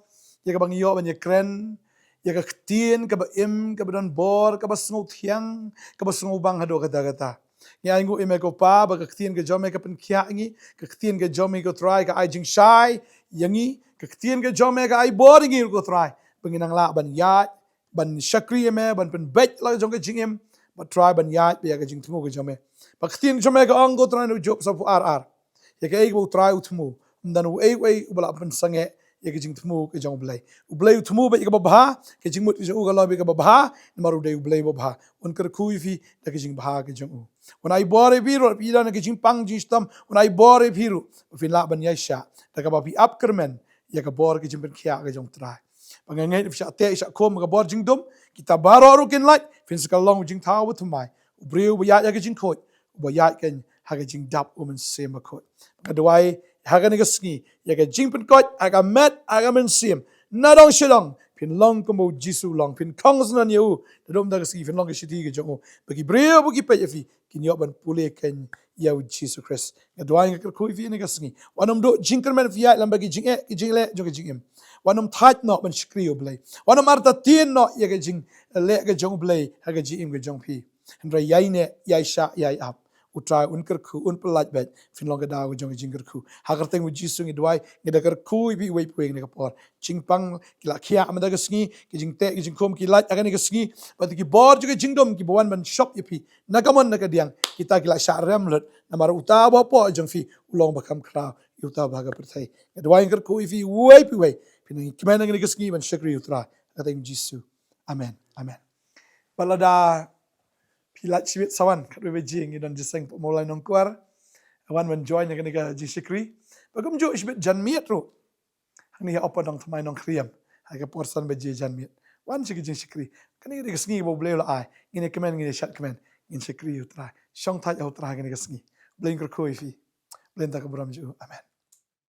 ya ka bang yo ban ya kren ya ka tien ka ba im ka ba don bor ka ba sngo thiang ka ba sngo bang hado ka ta ya ingu ime ko pa ba ka tien ka jome ka pen kya ngi ka tien ka jome ko try ka ai jing shai yangi ka tien ka jome ka ai bor ngi ko try penginang la ban ya ban shakri me ban pen bet la jong ka jing em ba try ban ya be ka jing tmu ka jome ba tien jome ka ang ko try no job sa fu ar ya ka ai ko try utmu dan u ai bala pen sange ya ka jing tmu ka jong blai u blai utmu ba ka ba ka jing mut ka ga lobi ka ba maru de u blai ba un kar khu fi da ka jing ba ka jong u when I bore biru pi dan ka jing pang jing stam when I bore biru fin la ban ya sha da ka ba pi up kermen ya ka bor ka jing pen khia ka jong try pangangai fi sha te sha kom ka bor jing dum kita baro ru ken like fin ska long jing taw with my u breu ba ya ka jing khot ba ya ken ha ka jing dap woman same khot ka dwai ha ka ni ka ski ya ka jing pen kot aga met aga men sim na dong shilong pin long ko mo jisu long pin kongs nan yu da dom da ka ski fin long ka shiti ka jong bagi breu bagi pe fi kin yo ban pule ken ya jisu christ ka dwai ka ko fi ni ka ski wanam do jing kan men fi ya lam bagi jing le jo ka jing em wanam that no ban shkri yo blai wanam arta tin no ya ka jing le ka jong blai ha ka jing ka jong pi ndra yai ne yai sha yai ap utrai un kerku un pelat bet fin long kada go jong jing kerku hagar teng uji sung idwai ngeda kerku ibi wei pueng ne kapor chingpang kila khia amada ga sngi ki jing te ki jing kom ki lat agani ga sngi pat ki bor juga jingdom ki bawan man shop ipi nagamon nakadiang kita kila syarem lut namar uta ba po jong fi ulong bakam kra uta baga perthai idwai kerku ifi wei pi wei fin kimana ga sngi ban shakri utra kateng jisu amen amen balada pilat siwit sawan kat beji ngi dan jiseng mulai nongkuar awan men join yang kena jisikri bagum jo isbit jan miet ro hani apa dong thamai nong kriam ha porsan beji jan miet wan sigi jisikri kani ga sngi bo ble la ai ngine kemen ngine shat kemen ngin sikri utra shong thaj utra ngine ga sngi blen ko ifi blen ta ka bram ju amen